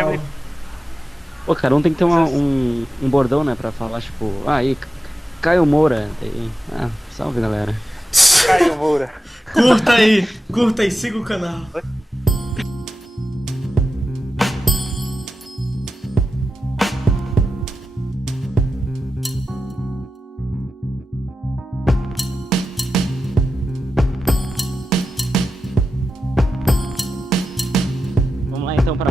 Family. Pô, cada um tem que ter um bordão, né, pra falar, tipo, aí, Caio Moura. Salve, galera. Caio Moura. Curta aí, siga o canal. Vamos lá, então, para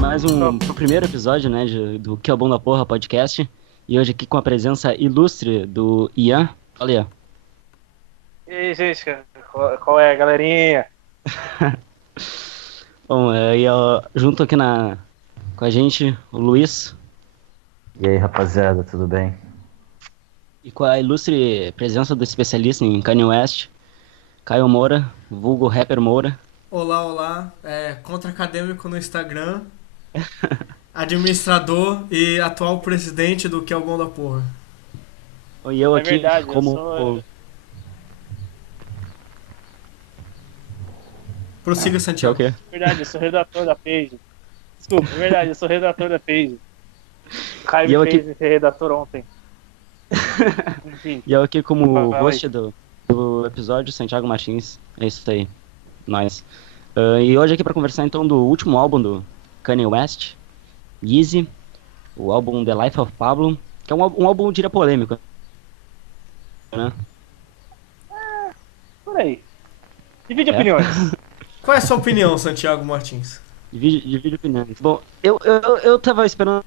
pro primeiro episódio, né, do Que é o Bom da Porra podcast. E hoje aqui com a presença ilustre do Ian. Fala, Ian. E aí, gente, qual é, galerinha? Bom, e junto aqui com a gente, o Luiz. E aí, rapaziada, tudo bem? E com a ilustre presença do especialista em Kanye West, Caio Moura, vulgo Rapper Moura. Olá. Contra-acadêmico no Instagram, administrador e atual presidente do Que é o Bom da Porra. E eu É aqui verdade, como... Prossiga, Que é o Santiago. quê? Verdade, eu sou redator da page. Desculpa, verdade, eu sou redator da page. O Caio E eu me fez ser redator ontem. Enfim, E eu aqui como Fala aí. host do episódio, Santiago Martins. É isso aí, nós. E hoje aqui para conversar então do último álbum do Kanye West, Yeezy, o álbum The Life of Pablo, que é um álbum, eu diria, polêmico, né? por aí. Divide opiniões. Qual é a sua opinião, Santiago Martins? Divide opiniões. Bom, eu tava esperando,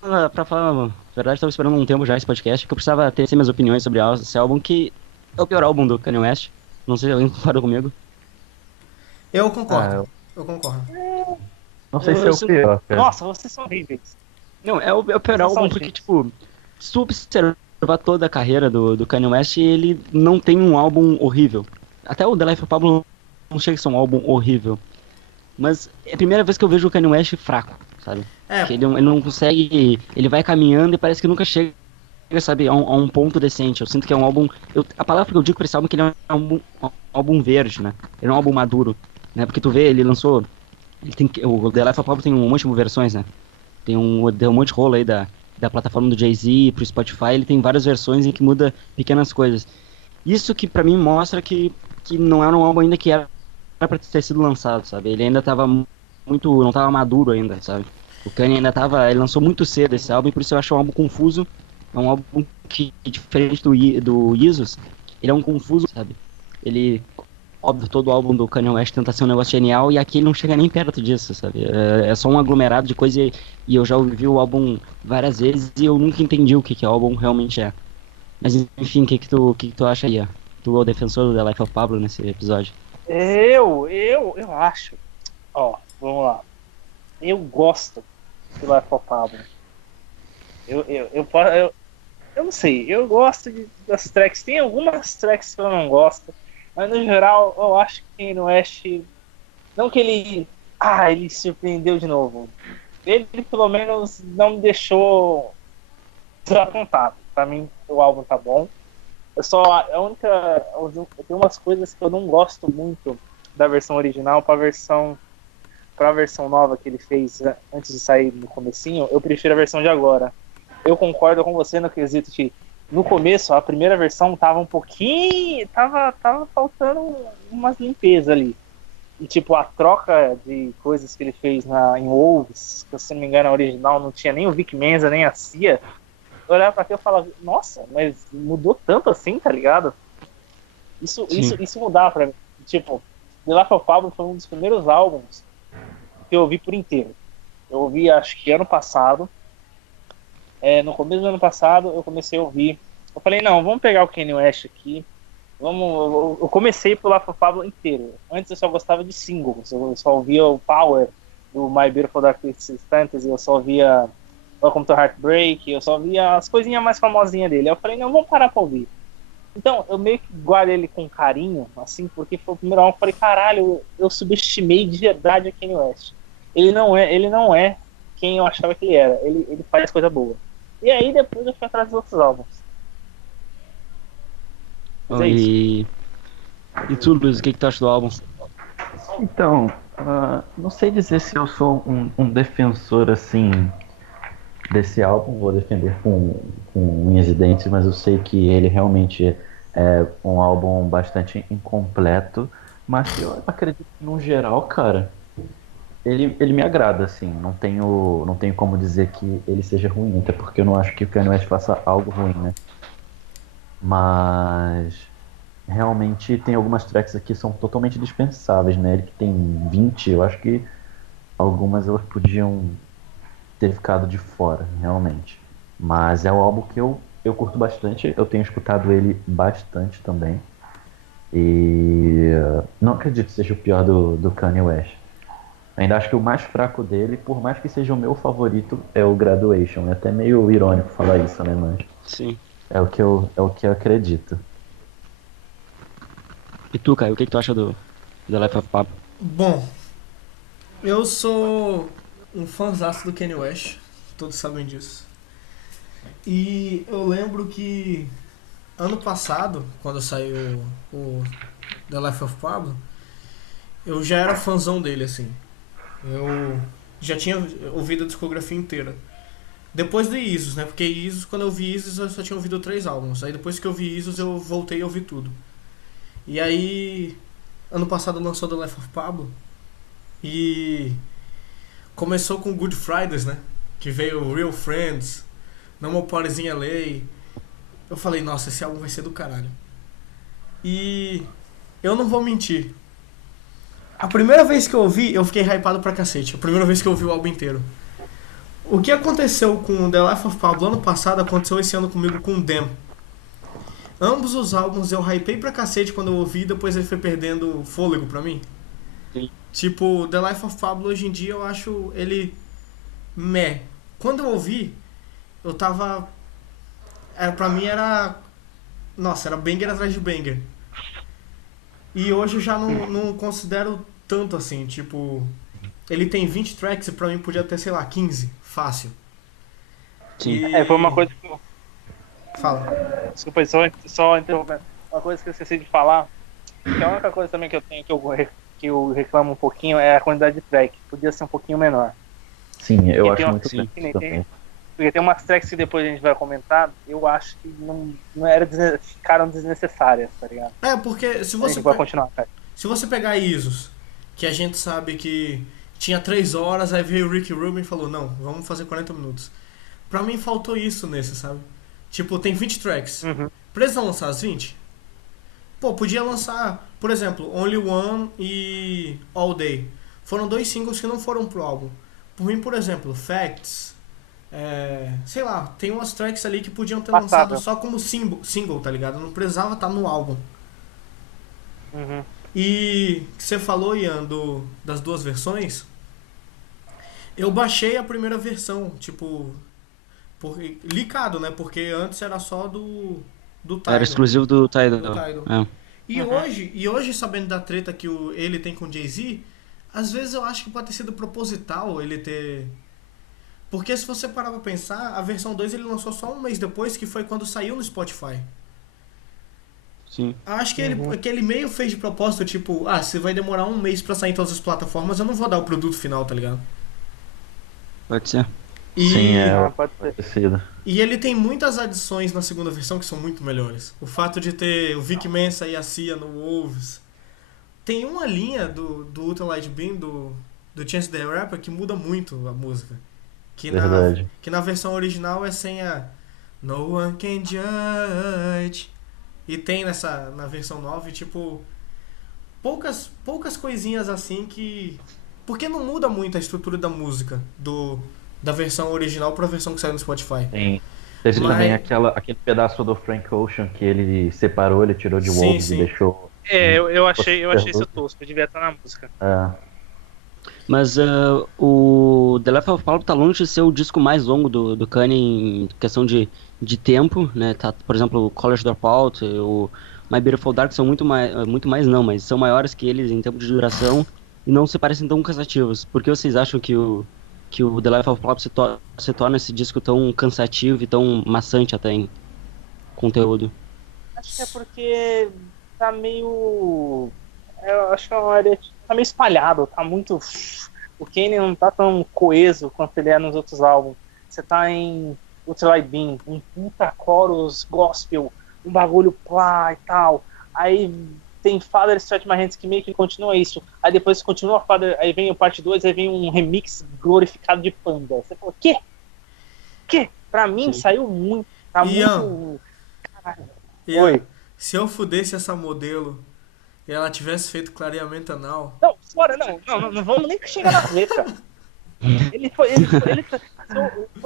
pra falar a verdade, tava esperando um tempo já esse podcast, que eu precisava ter minhas opiniões sobre esse álbum, que é o pior álbum do Kanye West. Não sei se alguém concorda comigo. Eu concordo. Ah, Eu concordo. Não sei se é o Eu- pior, cara. Nossa, vocês são horríveis. Não, é o pior Essa álbum são porque, gente. tipo, se tu observar toda a carreira do Kanye West, ele não tem um álbum horrível. Até o The Life of Pablo não chega a ser um álbum horrível. Mas é a primeira vez que eu vejo o Kanye West fraco, sabe? É, Que ele não consegue... Ele vai caminhando e parece que nunca chega, sabe, a um ponto decente. Eu sinto que é um álbum... a palavra que eu digo pra esse álbum é que ele é um álbum verde, né? Ele é um álbum maduro, né? Porque tu vê, ele lançou... o The Life of Pablo tem um monte de versões, né? Deu um monte de rolo aí da plataforma do Jay-Z pro Spotify, ele tem várias versões em que muda pequenas coisas. Isso que pra mim mostra que não era um álbum ainda que era pra ter sido lançado, sabe? Ele ainda tava não tava maduro ainda, sabe? O Kanye ainda tava, ele lançou muito cedo esse álbum, e por isso eu acho um álbum confuso. É um álbum que, diferente do Yeezus, ele é um confuso, sabe? Ele, óbvio, todo álbum do Kanye West tenta ser um negócio genial, e aqui ele não chega nem perto disso, sabe? É só um aglomerado de coisa, e eu já ouvi o álbum várias vezes, e eu nunca entendi o que o álbum realmente é. Mas enfim, o que tu acha aí, ó? Tu é o defensor do The Life of Pablo nesse episódio. Eu acho. Ó, vamos lá. Eu gosto do Life of Pablo. Eu não sei, eu gosto das tracks. Tem algumas tracks que eu não gosto, mas no geral eu acho que Kanye West. Não que ele. Ele surpreendeu de novo. Ele pelo menos não me deixou desapontado. Pra mim o álbum tá bom. Tem umas coisas que eu não gosto muito da versão original pra versão nova que ele fez antes de sair no comecinho. Eu prefiro a versão de agora. Eu concordo com você no quesito que no começo a primeira versão tava um pouquinho, tava faltando umas limpezas ali. E tipo, a troca de coisas que ele fez em Wolves, que se não me engano a original não tinha nem o Vic Mensa, nem a Cia. Eu olhava pra aquilo e falava, nossa, mas mudou tanto assim, tá ligado? Isso mudava pra mim. Tipo, The Life of Pablo foi um dos primeiros álbuns que eu ouvi por inteiro. Eu ouvi, acho que ano passado. No começo do ano passado, eu comecei a ouvir. Eu falei, não, vamos pegar o Kanye West aqui. Eu comecei pelo Life of Pablo inteiro. Antes eu só gostava de singles. Eu só ouvia o Power do My Beautiful Dark Twisted Fantasy. Eu só ouvia Welcome to Heartbreak, eu só via as coisinhas mais famosinhas dele. Aí eu falei, não, vamos parar pra ouvir. Então, eu meio que guardo ele com carinho, assim, porque foi o primeiro álbum. Eu falei, caralho, eu subestimei de verdade a Kanye West. Ele não é quem eu achava que ele era. Ele faz coisa boa. E aí, depois eu fui atrás dos outros álbuns. Mas é isso. E tu, Luiz, o que tu acha do álbum? Então, Não sei dizer se eu sou um defensor assim desse álbum, vou defender com unhas e dentes, mas eu sei que ele realmente é um álbum bastante incompleto, mas eu acredito que no geral, cara, ele me agrada, assim, não tenho como dizer que ele seja ruim, até porque eu não acho que o Kanye West faça algo ruim, né? Mas realmente tem algumas tracks aqui que são totalmente dispensáveis, né? Ele que tem 20, eu acho que algumas elas podiam ter ficado de fora, realmente. Mas é um álbum que eu curto bastante, eu tenho escutado ele bastante também. E não acredito que seja o pior do Kanye West. Ainda acho que o mais fraco dele, por mais que seja o meu favorito, é o Graduation. É até meio irônico falar isso, né? Mas Sim. é o que eu acredito. E tu, Caio, o que tu acha do The Life of Pablo? Bom, eu sou um fãzaço do Kanye West, todos sabem disso. E eu lembro que ano passado, quando saiu o The Life of Pablo, eu já era fãzão dele, assim. Eu já tinha ouvido a discografia inteira. Depois do Isus, né? Porque Isus, quando eu vi Isus, eu só tinha ouvido 3 álbuns. Aí depois que eu vi Isus, eu voltei a ouvir tudo. E aí, ano passado lançou The Life of Pablo. E começou com Good Fridays, né? Que veio Real Friends, No More Parties in LA. Eu falei, nossa, esse álbum vai ser do caralho. E eu não vou mentir. A primeira vez que eu ouvi, eu fiquei hypado pra cacete. A primeira vez que eu ouvi o álbum inteiro. O que aconteceu com The Life of Pablo ano passado aconteceu esse ano comigo com Damn. Ambos os álbuns eu hypei pra cacete quando eu ouvi, depois ele foi perdendo fôlego pra mim. Sim. Tipo, The Life of Pablo hoje em dia eu acho ele meh. Quando eu ouvi, eu tava. Pra mim era. Nossa, era banger atrás de banger. E hoje eu já não considero tanto assim, tipo. Ele tem 20 tracks e pra mim podia ter, sei lá, 15. Fácil. Sim. Foi uma coisa que eu. Fala. Desculpa aí, só interrompendo. Uma coisa que eu esqueci de falar, que a única coisa também que eu tenho que eu reclamo um pouquinho é a quantidade de track. Podia ser um pouquinho menor. Sim, eu Porque acho muito sim, bem também. Porque tem umas tracks que depois a gente vai comentar, eu acho que não era ficaram desnecessárias, tá ligado? É, porque A gente vai continuar, cara. se você pegar Isos, que a gente sabe que tinha 3 horas, aí veio o Rick Rubin e falou, não, vamos fazer 40 minutos. Pra mim faltou isso nesse, sabe? Tipo, tem 20 tracks. Uhum. Pra eles não lançar as 20? Pô, podia lançar, por exemplo, Only One e All Day. Foram 2 singles que não foram pro álbum. Por mim, por exemplo, Facts, sei lá, tem umas tracks ali que podiam ter Passável. lançado só como single, tá ligado? Não precisava estar no álbum. Uhum. E que você falou, Ian, das duas versões, eu baixei a primeira versão, tipo, licado, né? Porque antes era só do Tidal. Era exclusivo do Tidal. Do Tidal. É. E hoje, sabendo da treta que ele tem com o Jay-Z, às vezes eu acho que pode ter sido proposital ele ter. Porque se você parar pra pensar, a versão 2 ele lançou só um mês depois, que foi quando saiu no Spotify. Sim. Acho que ele meio fez de propósito, tipo, se vai demorar um mês pra sair em todas as plataformas, eu não vou dar o produto final, tá ligado? Pode ser. E, Sim, Pode ser. parecido. e ele tem muitas adições na segunda versão que são muito melhores. O fato de ter o Vic Mensa e a Cia no Wolves. Tem uma linha do Ultra Light Beam, do Chance the Rapper, que muda muito a música. Verdade. Que na versão original é sem a No One Can Judge. E tem na versão nova, tipo, poucas coisinhas assim que. Porque não muda muito a estrutura da música da versão original pra versão que saiu no Spotify. Sim. Teve Mas- também aquele pedaço do Frank Ocean que ele separou, ele tirou de Sim, Wolves sim. e deixou. Eu achei isso tosco, devia estar na música. Mas o The Life of Pablo tá longe de ser o disco mais longo do Kanye em questão de tempo, né? Tá, por exemplo, o College Dropout, o My Beautiful Dark são muito mais não, mas são maiores que eles em tempo de duração e não se parecem tão cansativos. Por que vocês acham que o The Life of Pablo se torna esse disco tão cansativo e tão maçante até em conteúdo? Acho que é porque tá meio. Eu acho que é uma área. tá meio espalhado, tá muito... O Kanye não tá tão coeso quanto ele é nos outros álbuns. Você tá em Ultralight Beam, um puta chorus gospel, um bagulho plá e tal. Aí tem Father Stretch My Hands que meio que continua isso. Aí depois continua Father, aí vem o parte 2, aí vem um remix glorificado de Panda. Você fala, quê? Pra mim saiu muito, tá Ian, muito... Caralho. Ian, Oi. se eu fudesse essa modelo e ela tivesse feito clareamento anal... Não, fora, não vamos nem chegar nas letras.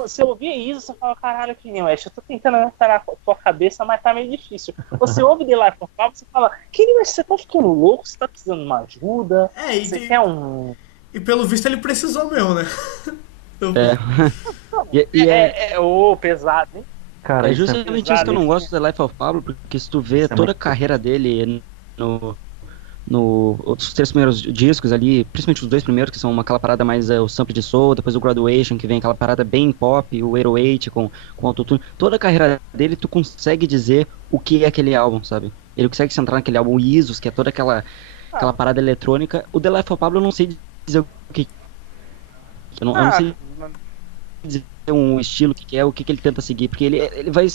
Se eu ouvir isso, você fala, caralho, Kanye West, eu tô tentando entrar na tua cabeça, mas tá meio difícil. Você ouve The Life of Pablo, você fala, Kanye West, você tá ficando louco, você tá precisando de uma ajuda, você quer um... E pelo visto ele precisou mesmo, né? Pesado, hein? Cara, É isso justamente isso que eu não gosto do The Life of Pablo, porque se tu vê Isso é toda a muito carreira dele os 3 primeiros discos ali, principalmente os 2 primeiros, que são aquela parada mais o sample de soul, depois o Graduation, que vem aquela parada bem pop, o 808 com autotune, toda a carreira dele tu consegue dizer o que é aquele álbum, sabe? Ele consegue se entrar naquele álbum Isos, que é toda aquela parada eletrônica. O The Life of Pablo eu não sei dizer o que... Eu não sei dizer um estilo que é, o que ele tenta seguir, porque ele vai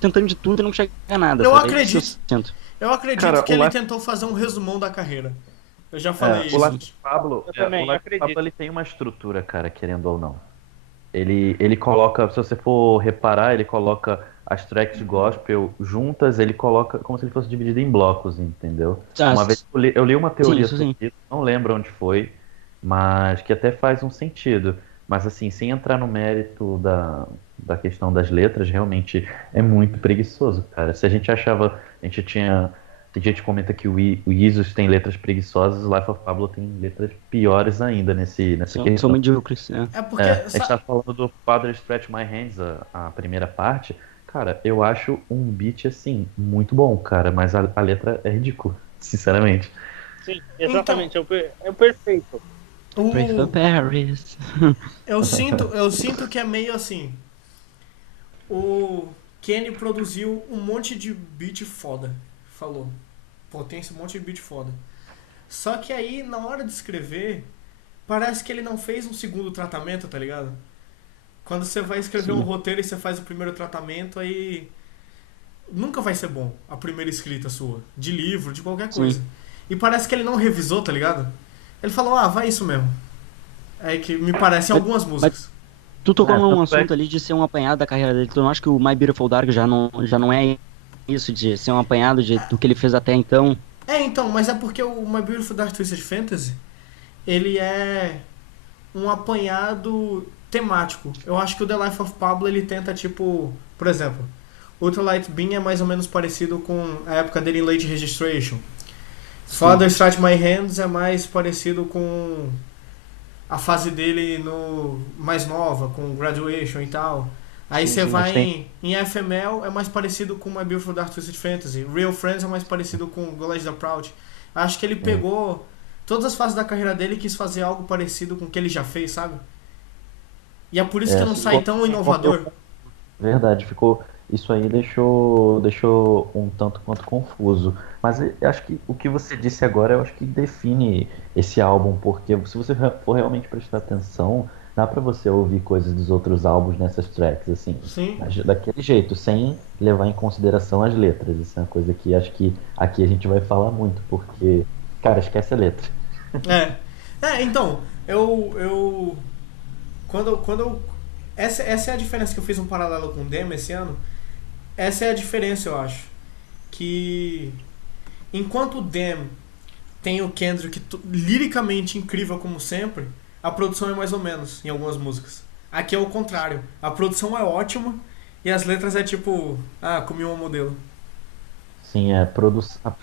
tentando de tudo e não chega a nada. Eu sabe? acredito. Eu acredito Cara, que ele tentou fazer um resumão da carreira. Eu já falei isso. O Life of Pablo, Eu também o Life of acredito. Pablo ele tem uma estrutura, cara, querendo ou não. Ele coloca, se você for reparar, ele coloca as tracks gospel juntas, ele coloca como se ele fosse dividido em blocos, entendeu? Uma vez eu li uma teoria sobre isso, não lembro onde foi, mas que até faz um sentido. Mas assim, sem entrar no mérito da questão das letras, realmente é muito preguiçoso, cara. Se a gente achava, tem gente que comenta que o Yeezus tem letras preguiçosas, o Life of Pablo tem letras piores ainda nessa questão. São medíocres, É porque... A gente tá falando do Father Stretch My Hands, a primeira parte. Cara, eu acho um beat, assim, muito bom, cara, mas a letra é ridícula, sinceramente. Sim, exatamente, é o perfeito. Break for Paris. Eu sinto que é meio assim. O Kenny produziu um monte de beat foda. Falou. Pô, tem esse monte de beat foda. Só que aí, na hora de escrever, parece que ele não fez um segundo tratamento, tá ligado? Quando você vai escrever um roteiro e você faz o primeiro tratamento, aí nunca vai ser bom a primeira escrita sua. De livro, de qualquer coisa. Sim. E parece que ele não revisou, tá ligado? Ele falou, vai isso mesmo. É que me parece em algumas músicas. Tu tocou num assunto ali de ser um apanhado da carreira dele. Tu não acha que o My Beautiful Dark já não é isso de ser um apanhado do que ele fez até então? Então, mas é porque o My Beautiful Dark Twisted Fantasy, ele é um apanhado temático. Eu acho que o The Life of Pablo, ele tenta, tipo... Por exemplo, Ultralight Beam é mais ou menos parecido com a época dele em Late Registration. Father Stretch My Hands é mais parecido com a fase dele no mais nova, com Graduation e tal. Aí você vai em FML, é mais parecido com My Beautiful Dark Twisted Fantasy. Real Friends é mais parecido com Golage the Proud. Acho que ele pegou todas as fases da carreira dele e quis fazer algo parecido com o que ele já fez, sabe? E é por isso que não sai tão inovador. Verdade, isso aí deixou um tanto quanto confuso. Mas eu acho que o que você disse agora, eu acho que define esse álbum, porque se você for realmente prestar atenção, dá pra você ouvir coisas dos outros álbuns nessas tracks, assim. Sim. Daquele jeito, sem levar em consideração as letras. Isso é uma coisa que acho que aqui a gente vai falar muito, porque, cara, esquece a letra. Então, essa é a diferença que eu fiz um paralelo com o Demo esse ano. Essa é a diferença, eu acho. Que enquanto o Dem tem o Kendrick liricamente incrível como sempre, a produção é mais ou menos em algumas músicas. Aqui é o contrário. A produção é ótima e as letras é tipo, comi um modelo. Sim,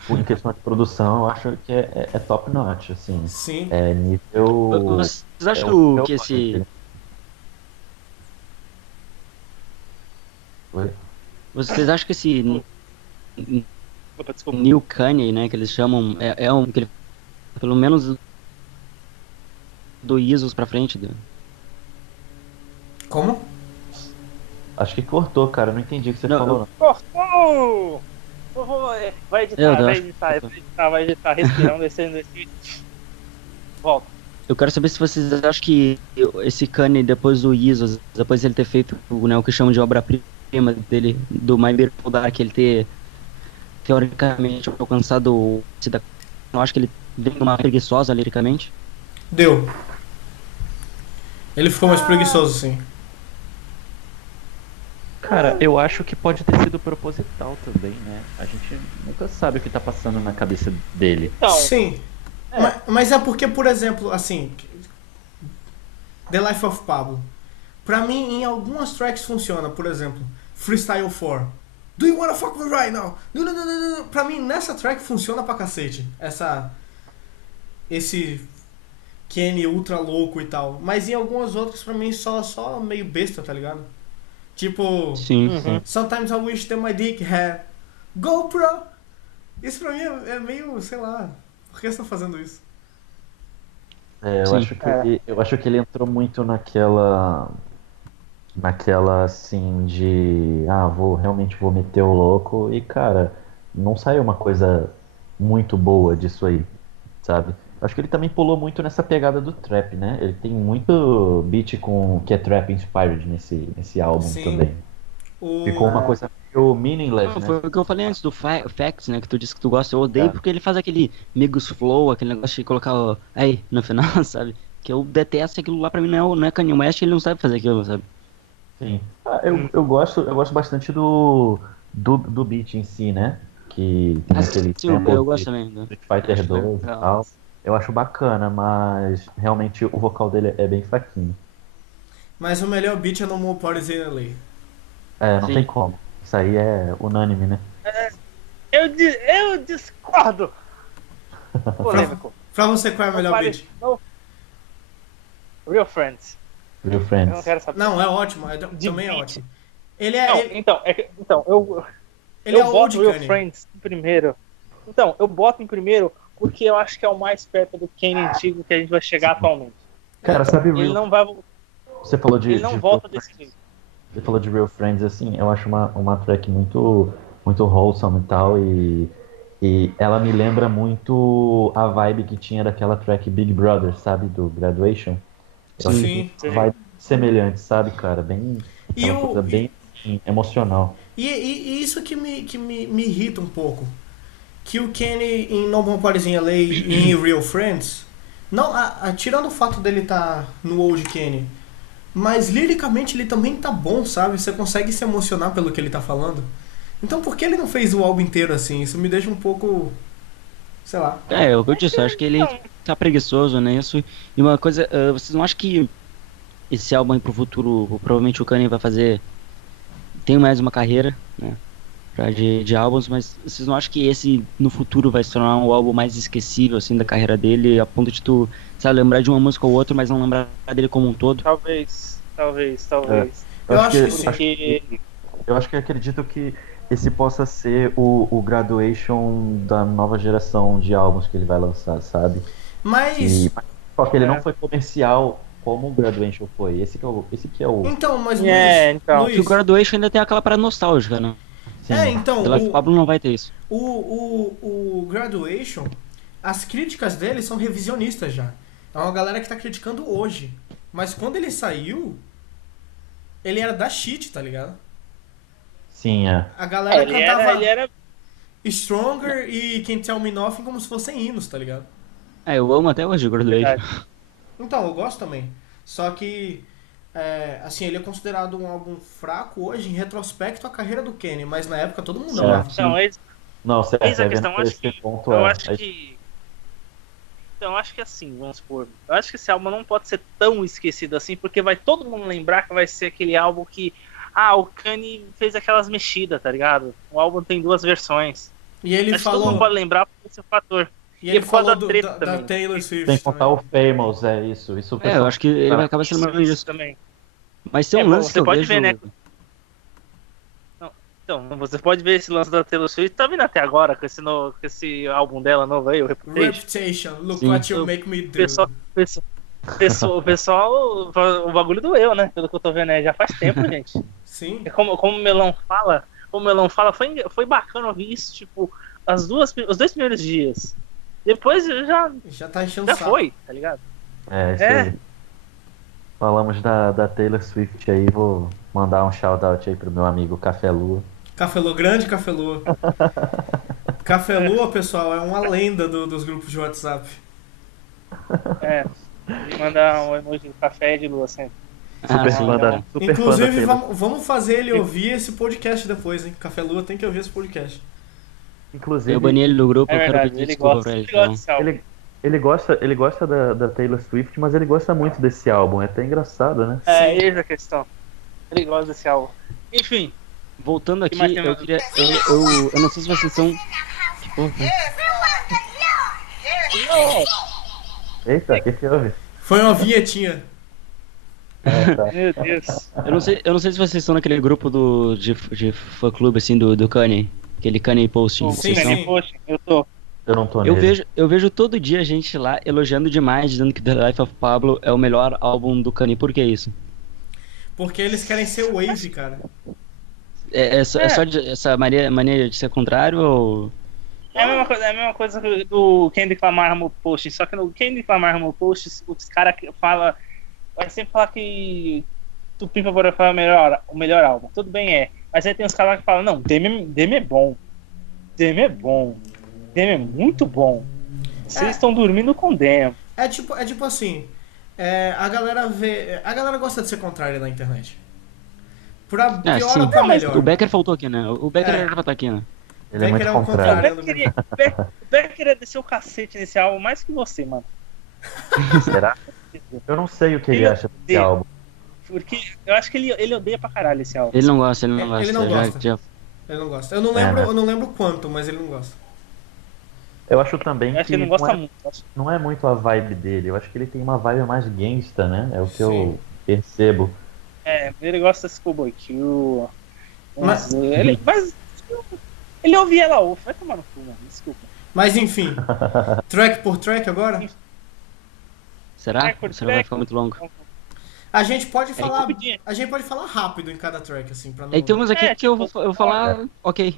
em questão de produção, eu acho que é top notch, assim. Sim. É nível... Vocês acham que esse... Oi? Vocês acham que esse Opa, desculpa. New Kanye, né, que eles chamam, é um que ele, pelo menos do Isos pra frente, Como? Acho que cortou, cara. Eu não entendi o que você falou. Cortou! Vai editar, vai editar, respirando, descendo. Volta. Eu quero saber se vocês acham que esse Kanye, depois do Isos, depois de ele ter feito, né, o que chamam de obra-prima dele, do My Beautiful Dark, ele ter, teoricamente, alcançado o... Eu acho que ele vem uma preguiçosa, liricamente. Deu. Ele ficou mais preguiçoso, sim. Cara, eu acho que pode ter sido proposital também, né? A gente nunca sabe o que tá passando na cabeça dele. Então, Sim. Mas é porque, por exemplo, assim, The Life of Pablo. Pra mim, em algumas tracks funciona. Por exemplo, Freestyle 4. Do you wanna fuck me right now? No. Pra mim, nessa track funciona pra cacete. Esse Kenny ultra louco e tal. Mas em algumas outras, pra mim, só meio besta, tá ligado? Tipo, Sim. Sometimes I wish that my dick had GoPro. Isso pra mim é meio, sei lá, por que você tá fazendo isso? É, Sim. eu acho que ele entrou muito naquela assim de realmente vou meter o louco e cara, não saiu uma coisa muito boa disso aí, sabe? Acho que ele também pulou muito nessa pegada do trap, né? Ele tem muito beat que é trap inspired nesse álbum Sim. também. O... Ficou uma coisa meio meaningless, Não, né? foi o que eu falei antes do Facts, né? Que tu disse que tu gosta. Eu odeio porque ele faz aquele Migos Flow, aquele negócio de colocar o aí no final, sabe? Que eu detesto aquilo lá, pra mim não é Kanye West, ele não sabe fazer aquilo, sabe? Sim. Eu gosto bastante do beat em si, né? Que tem aquele Sim, sample eu de gosto também. Street Fighter 2 e legal. tal. Eu acho bacana, mas realmente o vocal dele é bem fraquinho. Mas o melhor beat é No More Parties in LA. É, não Sim. tem como. Isso aí é unânime, né? eu discordo. Polêmico. Pra você, qual é o melhor beat? Real Friends. Real Eu não Friends. quero saber. Não, é ótimo, De também é beat. ótimo. Ele Eu é o boto old Real Kanye. Friends em primeiro. Então, eu boto em primeiro porque eu acho que é o mais perto do Kanye antigo que a gente vai chegar atualmente. Cara, sabe Ele Real... não vai, Você falou de ele não Real volta Friends. desse jeito. Você falou de Real Friends, assim, eu acho uma track muito wholesome e tal, e ela me lembra muito a vibe que tinha daquela track Big Brother, sabe, do Graduation. Eu acho Sim. que vibe semelhante, sabe, cara, bem, E aquela coisa bem assim, emocional. E isso que me irrita um pouco. Que o Kenny em No More Parties in LA e em Real Friends, não, tirando o fato dele estar no Old Kenny, mas liricamente ele também tá bom, sabe? Você consegue se emocionar pelo que ele tá falando. Então por que ele não fez o álbum inteiro assim? Isso me deixa um pouco, sei lá. É o que eu disse, eu acho que ele tá preguiçoso nisso. E uma coisa, vocês não acham que esse álbum aí pro futuro, provavelmente o Kanye vai fazer, tem mais uma carreira, né? De álbuns, mas vocês não acham que esse no futuro vai se tornar um álbum mais esquecível assim da carreira dele, a ponto de tu, sabe, lembrar de uma música ou outra, mas não lembrar dele como um todo? Talvez. Eu acho que sim. Porque Eu acho que acredito que esse possa ser o graduation da nova geração de álbuns que ele vai lançar, sabe? Mas Só que ele não foi comercial como o Graduation foi. Esse que é o... então, mas então. Luiz, Que o Graduation ainda tem aquela parada nostálgica, né? Sim. então, The Life of Pablo não vai ter isso. o Graduation, as críticas dele são revisionistas já. É uma galera que tá criticando hoje. Mas quando ele saiu, ele era da shit, tá ligado? Sim, é. A galera ele cantava era Stronger e Can't Tell Me Nothing como se fossem hinos, tá ligado? Eu amo até hoje o Graduation. verdade. Então, eu gosto também. Só que, assim, ele é considerado um álbum fraco hoje em retrospecto à carreira do Kenny, mas na época todo mundo amava. Então, Não, certo, eis a vendo questão, por acho esse que. ponto Eu é. acho que. Então, eu acho que assim, vamos supor. Eu acho que esse álbum não pode ser tão esquecido assim, porque vai todo mundo lembrar que vai ser aquele álbum que. O Kanye fez aquelas mexidas, tá ligado? O álbum tem 2 versões. E ele Acho que todo mundo falou, pode lembrar por esse fator. e ele por causa falou da treta da também. Taylor Swift. Sem contar também. o Famous, é isso. Isso o Eu pessoal... acho que ele vai acabar se lembrando disso. também. Mas tem um lance você que eu pode vejo... ver, né? Então, você pode ver esse lance da Taylor Swift, tá vindo até agora com esse álbum dela novo aí, o Reputation. Reputation, look Sim. what you make me do. O pessoal, o bagulho doeu, né? Pelo que eu tô vendo aí, já faz tempo, gente. Sim. Como o Melão fala, foi bacana ouvir isso, tipo, os 2 primeiros dias. Depois Já tá enchendo já o saco. foi, tá ligado? É, isso É. aí. Falamos da Taylor Swift aí, vou mandar um shout-out aí pro meu amigo Café Lua. Café Lua, grande Café Lua. Café Lua, pessoal, é uma lenda dos grupos de WhatsApp. É. Ele manda um emoji do café de lua sempre. Super sim, fã da, cara. super fã da Inclusive, Taylor. vamos fazer ele ouvir esse podcast depois, hein? Café Lua tem que ouvir esse podcast. Inclusive, Eu bani ele do grupo, É eu quero verdade, pedir ele desculpa gosta, pra ele. ele gosta Então. desse álbum. ele gosta da Taylor Swift, mas ele gosta muito desse álbum. É até engraçado, né? É, Sim. eis a questão. Ele gosta desse álbum. Enfim, Voltando que mais aqui, tem eu mais? queria. Eu não sei se vocês são. Que porra, né? Eita, o que houve? Foi uma vinhetinha. Meu Deus. Eu não sei se vocês estão naquele grupo de fã clube assim do Kanye. Aquele Kanye Posting. O Sim, Vocês sim. são? Poxa, eu tô. Eu não tô nele. Eu vejo todo dia gente lá elogiando demais, dizendo que The Life of Pablo é o melhor álbum do Kanye. Por que isso? Porque eles querem ser wave, cara. É só essa mania de ser contrário ou. É a mesma coisa do Kendrick Lamar no post. Só que no Kendrick Lamar no post, os caras falam. Vai sempre falar que To Pimp a Butterfly é o melhor álbum. Tudo bem, é. Mas aí tem os caras que falam, não, Demi é bom. Demi é bom. Demi é muito bom. Vocês estão dormindo com Demi. É tipo assim, a galera gosta de ser contrária na internet. Pra pior sim. ou pra Não, mas melhor. O Becker faltou aqui, né? O Becker É. era pra estar aqui, né? Ele é Becker muito é um contrário. contrário. O Beck queria descer o cacete nesse álbum mais que você, mano. Será? Eu não sei o que ele Ele acha desse odeia. álbum. Porque eu acho que ele odeia pra caralho esse álbum. Ele não gosta, ele não Ele gosta. não Já- gosta. já- Ele não gosta. Eu não É, lembro, né? eu não lembro quanto, mas ele não gosta. Eu acho também Eu acho que que ele não gosta não é, muito. Acho- não é muito a vibe dele. Eu acho que ele tem uma vibe mais gangsta, né? É o que Sim. eu percebo. É, ele gosta desse Cowboy Q. Mas- Mas ele ouvia ela ouve. Vai tomar no cu, mano. Desculpa. Mas enfim, track por track agora, Será? Track por Será que vai track. ficar muito longo? a gente pode falar, rapidinho. a gente pode falar rápido em cada track assim, para não. Aí temos aqui É, que eu tipo, vou falar. Ok.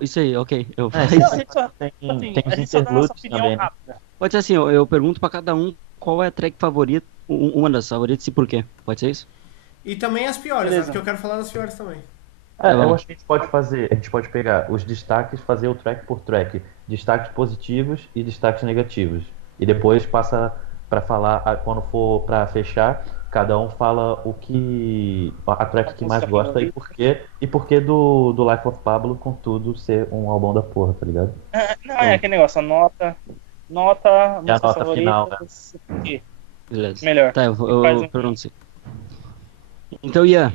Isso aí, ok. Eu É, Não, a gente só, Tem, assim, tem a os gente só dá a nossa interludes opinião também, né? rápida. Pode ser assim, eu pergunto pra cada um qual é a track favorita, uma das favoritas e por quê. Pode ser isso? E também as piores, né? Beleza. Porque eu quero falar das piores também. É, bom. eu acho que a gente pode pegar os destaques, fazer o track por track, destaques positivos e destaques negativos. E depois passa pra falar, quando for pra fechar, cada um fala a track que mais gosta e por que do Life of Pablo, contudo, ser um álbum da porra, tá ligado? Não, é aquele negócio, a nota, músicas nota favoritas, final, né? o quê? Beleza. Melhor. Tá, Faz um- eu pronuncio. Então, Ian,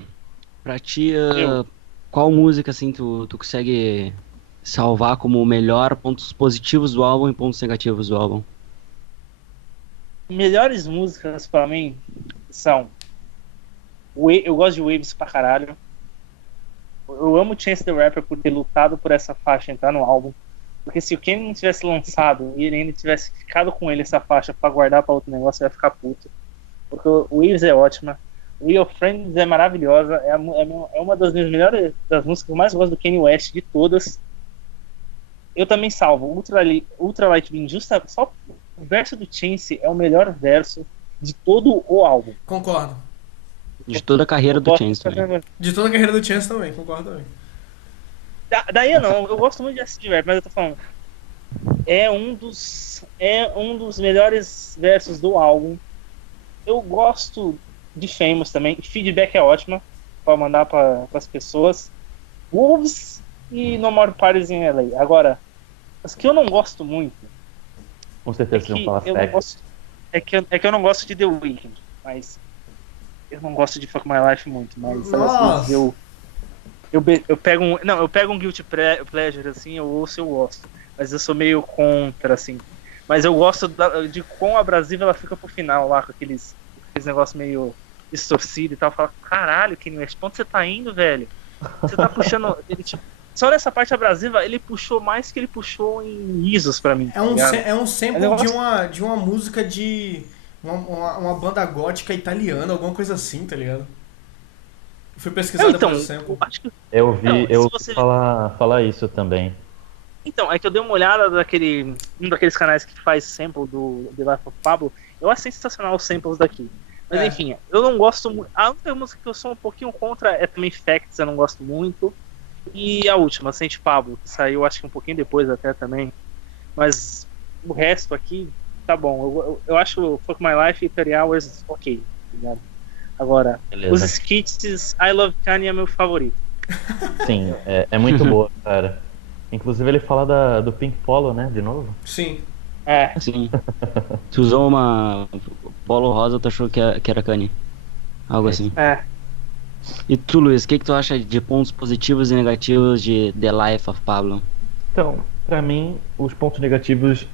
pra ti, Eu. qual música assim tu consegue salvar como o melhor pontos positivos do álbum e pontos negativos do álbum? Melhores músicas pra mim são. Eu gosto de Waves pra caralho. Eu amo Chance the Rapper por ter lutado por essa faixa entrar no álbum. Porque se o Kenny não tivesse lançado e ele ainda tivesse ficado com ele essa faixa pra guardar pra outro negócio, eu ia ficar puto. Porque o Waves é ótima. Real Friends é maravilhosa. É uma das minhas melhores das músicas que eu mais gosto do Kanye West de todas. Eu também salvo Ultra Light Beam. Só o verso do Chance é o melhor verso de todo o álbum. Concordo. De toda a carreira do Gosto Chance pra também. caramba. De toda a carreira do Chance também, concordo também. Daí eu não, eu gosto muito de Acid Rap, mas eu tô falando. É um dos melhores versos do álbum. Eu gosto de Famous também. Feedback é ótima pra mandar para as pessoas. Wolves e No More Parties in LA. Agora, as que eu não gosto muito Com é certeza que vocês vão falar eu não Facts. gosto, é que eu não gosto de The Weeknd, mas eu não gosto de Fuck My Life muito, mas Nossa. eu pego um Guilty Pleasure assim, eu ouço, eu gosto, mas eu sou meio contra assim. Mas eu gosto de como a Brasília ela fica pro final lá com aqueles negócios meio distorcido e tal, fala, caralho, Kanye West, pra onde você tá indo, velho? Você tá puxando ele, tipo, só nessa parte da Brasília ele puxou mais que ele puxou em Isos pra mim. É um, tá ligado? é um sample Eu gosto- de uma música de uma banda gótica italiana, alguma coisa assim, tá ligado? Eu fui pesquisar então, depois do sample. eu acho que Eu Não, vi se eu você- falar isso também. Então, é que eu dei uma olhada um daqueles canais que faz sample do The Life of Pablo. Eu acho sensacional os samples daqui. Mas enfim, eu não gosto muito. A única música que eu sou um pouquinho contra é também Facts, eu não gosto muito. E a última, Saint Pablo, que saiu acho que um pouquinho depois até também. Mas o resto aqui tá bom. Eu acho Fuck My Life e 30 Hours ok, ligado? Agora, Beleza. os skits, I Love Kanye é meu favorito. Sim, é muito boa, cara. Inclusive ele fala do Pink Polo, né, de novo. Sim. É, Assim, tu usou uma polo rosa, tu achou que era Kanye. Algo assim. é. E tu, Luiz, o que tu acha de pontos positivos e negativos de The Life of Pablo? Então, pra mim, os pontos negativos,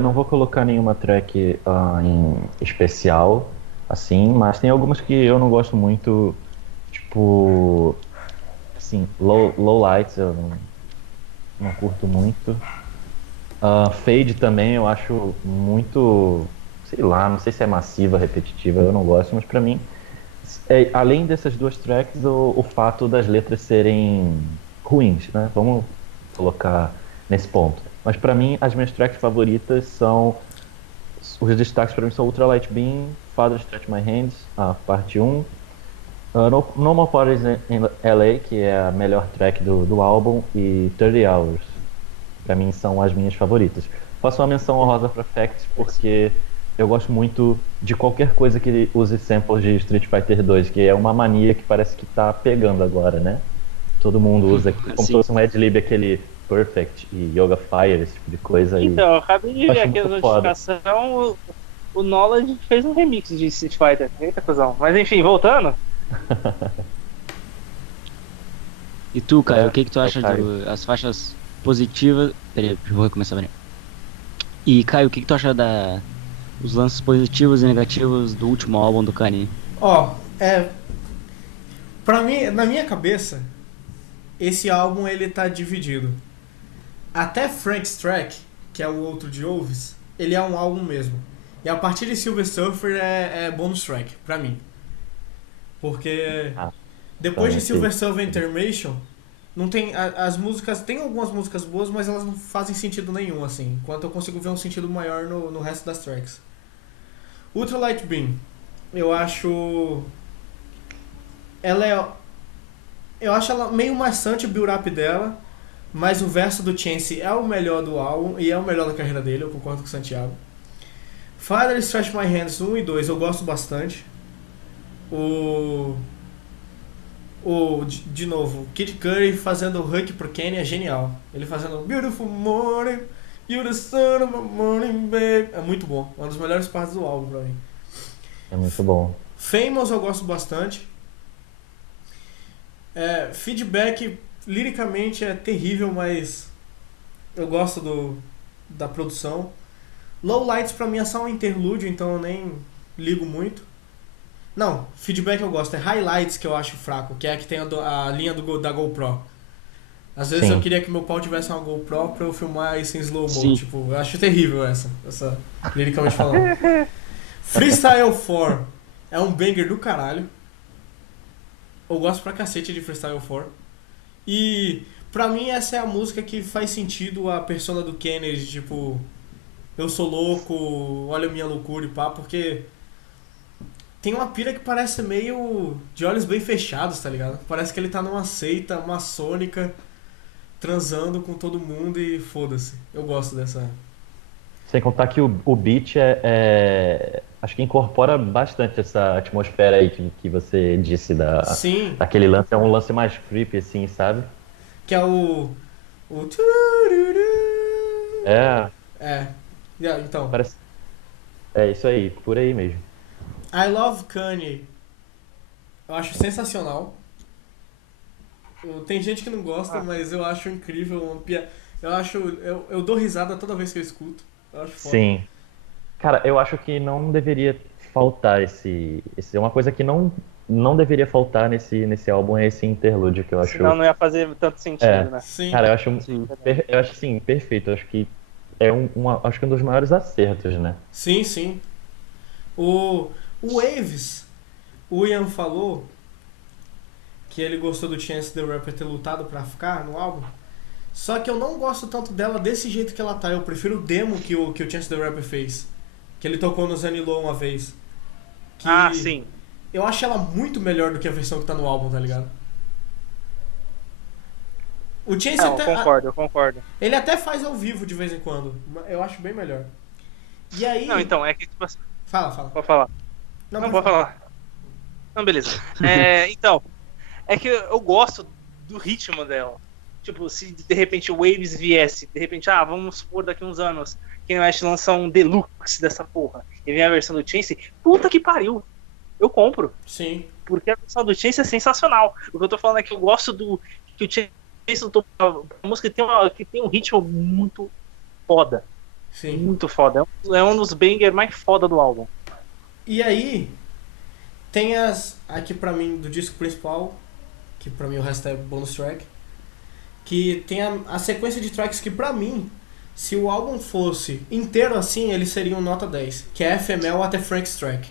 não vou colocar nenhuma track em especial, assim, mas tem algumas que eu não gosto muito, tipo, assim, Low Lights eu não curto muito. Fade também eu acho muito, sei lá, não sei se é massiva, repetitiva, eu não gosto, mas pra mim, além dessas duas tracks, o fato das letras serem ruins, né? Vamos colocar nesse ponto. Mas pra mim, as minhas tracks favoritas são, os destaques pra mim são Ultra Light Beam, Father Stretch My Hands, a parte 1, No More Parties in LA, que é a melhor track do álbum, e 30 Hours. Pra mim são as minhas favoritas. Faço uma menção honrosa pra Facts porque eu gosto muito de qualquer coisa que use samples de Street Fighter 2, que é uma mania que parece que tá pegando agora, né? Todo mundo usa como se Sim. fosse um ad-lib, aquele Perfect e Yoga Fire, esse tipo de coisa. Então, eu acabei de ver acho aqui a muito foda. notificação. O Knowledge fez um remix de Street Fighter. Eita, cuzão. Mas enfim, voltando. E tu, Caio, o que tu é o acha Caio. das faixas positivas... Peraí, eu vou recomeçar, peraí. E, Caio, o que tu acha dos lances positivos e negativos do último álbum do Kanye? Ó, pra mim, na minha cabeça, esse álbum ele tá dividido. Até Frank's Track, que é o outro de Ovis, ele é um álbum mesmo. E a partir de Silver Surfer é bonus track, pra mim. Porque depois de Silver Surfer Intermission, não tem as músicas, tem algumas músicas boas, mas elas não fazem sentido nenhum, assim. Enquanto eu consigo ver um sentido maior no resto das tracks. Ultra Light Beam, eu acho eu acho ela meio maçante o build-up dela, mas o verso do Chance é o melhor do álbum e é o melhor da carreira dele, eu concordo com o Santiago. Father Stretch My Hands 1 e 2 eu gosto bastante. De novo, Kid Cudi fazendo o hook pro Kenny é genial. Ele fazendo Beautiful Morning, You're the sun of my morning, babe. É muito bom, uma das melhores partes do álbum pra mim. É muito bom. Famous eu gosto bastante. Feedback, liricamente é terrível, mas eu gosto da produção. Low Lights pra mim é só um interlúdio, então eu nem ligo muito. Não, Feedback eu gosto. É Highlights que eu acho fraco, que é a que tem a linha da GoPro. Às vezes Sim. eu queria que meu pau tivesse uma GoPro pra eu filmar isso em slow-mo. Sim. Tipo, eu acho terrível essa liricamente falando. Freestyle 4 é um banger do caralho. Eu gosto pra cacete de Freestyle 4. E pra mim essa é a música que faz sentido a persona do Kennedy, tipo, eu sou louco, olha a minha loucura e pá, porque tem uma pira que parece meio de olhos bem fechados, tá ligado? Parece que ele tá numa seita maçônica, transando com todo mundo e foda-se. Eu gosto dessa. Sem contar que o beat acho que incorpora bastante essa atmosfera aí que você disse Sim, daquele lance. É um lance mais creepy, assim, sabe? que é o tururu. É, Então, parece. É isso aí, por aí mesmo. I Love Kanye. Eu acho sensacional. Tem gente que não gosta, mas eu acho incrível. Eu dou risada toda vez que eu escuto. Eu acho foda. Sim. Cara, eu acho que não deveria faltar é uma coisa que não deveria faltar nesse álbum, é esse interlúdio que eu acho. Senão não ia fazer tanto sentido, né? Sim. Cara, eu acho, Sim. eu acho assim, perfeito. Eu acho que é acho que um dos maiores acertos, né? Sim, sim. O Waves, o Ian falou que ele gostou do Chance the Rapper ter lutado pra ficar no álbum. Só que eu não gosto tanto dela desse jeito que ela tá. Eu prefiro o demo que o Chance the Rapper fez. Que ele tocou no Zanilo uma vez. Que Ah, sim. eu acho ela muito melhor do que a versão que tá no álbum, tá ligado? O Chance Não, até, eu concordo. ele até faz ao vivo de vez em quando. Eu acho bem melhor. E aí... Não, então, é que tipo assim, Fala. pode falar. Não, Não, pode pode falar. Não, beleza. Então, é que eu gosto do ritmo dela. Tipo, se de repente o Waves viesse, de repente, vamos supor daqui uns anos, Kanye West lança um deluxe dessa porra, e vem a versão do Chance, puta que pariu, eu compro. Sim. Porque a versão do Chance é sensacional. O que eu tô falando é que eu gosto do que o Chance, a música que tem um ritmo muito foda. Sim. Muito foda. É um dos bangers mais foda do álbum. E aí, tem aqui pra mim, do disco principal, que pra mim o resto é bonus track, que tem a sequência de tracks que pra mim, se o álbum fosse inteiro assim, ele seria um nota 10, que é FML até Frank's Track.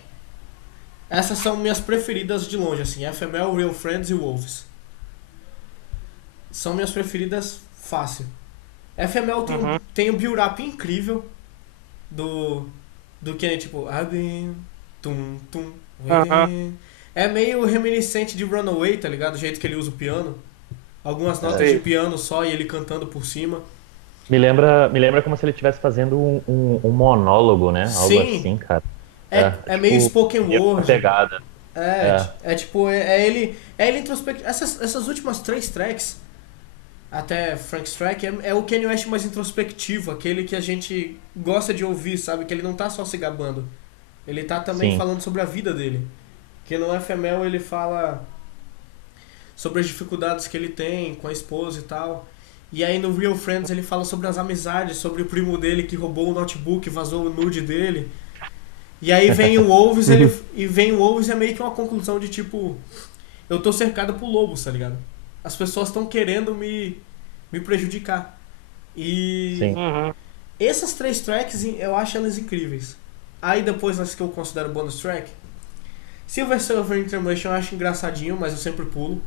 Essas são minhas preferidas de longe, assim, FML, Real Friends e Wolves. São minhas preferidas fácil. FML tem um build-up incrível do Kenny, tipo, I've been, tum, waiting. É meio reminiscente de Runaway, tá ligado? O jeito que ele usa o piano. Algumas notas de piano só e ele cantando por cima. Me lembra como se ele estivesse fazendo um monólogo, né? Algo Sim. assim, cara. É meio spoken word. Pegada. É ele introspectivo. Essas últimas 3 tracks, até Frank's Track, é o Kanye West mais introspectivo, aquele que a gente gosta de ouvir, sabe? Que ele não tá só se gabando. Ele tá também falando sobre a vida dele. Que no FML ele fala sobre as dificuldades que ele tem com a esposa e tal. E aí no Real Friends ele fala sobre as amizades, sobre o primo dele que roubou o notebook, vazou o nude dele. E aí vem o Wolves, é meio que uma conclusão de tipo, eu tô cercado por lobos, tá ligado? As pessoas estão querendo me prejudicar. E essas 3 tracks eu acho elas incríveis. Aí depois as que eu considero bonus track, Silver Surfer Intermission eu acho engraçadinho, mas eu sempre pulo.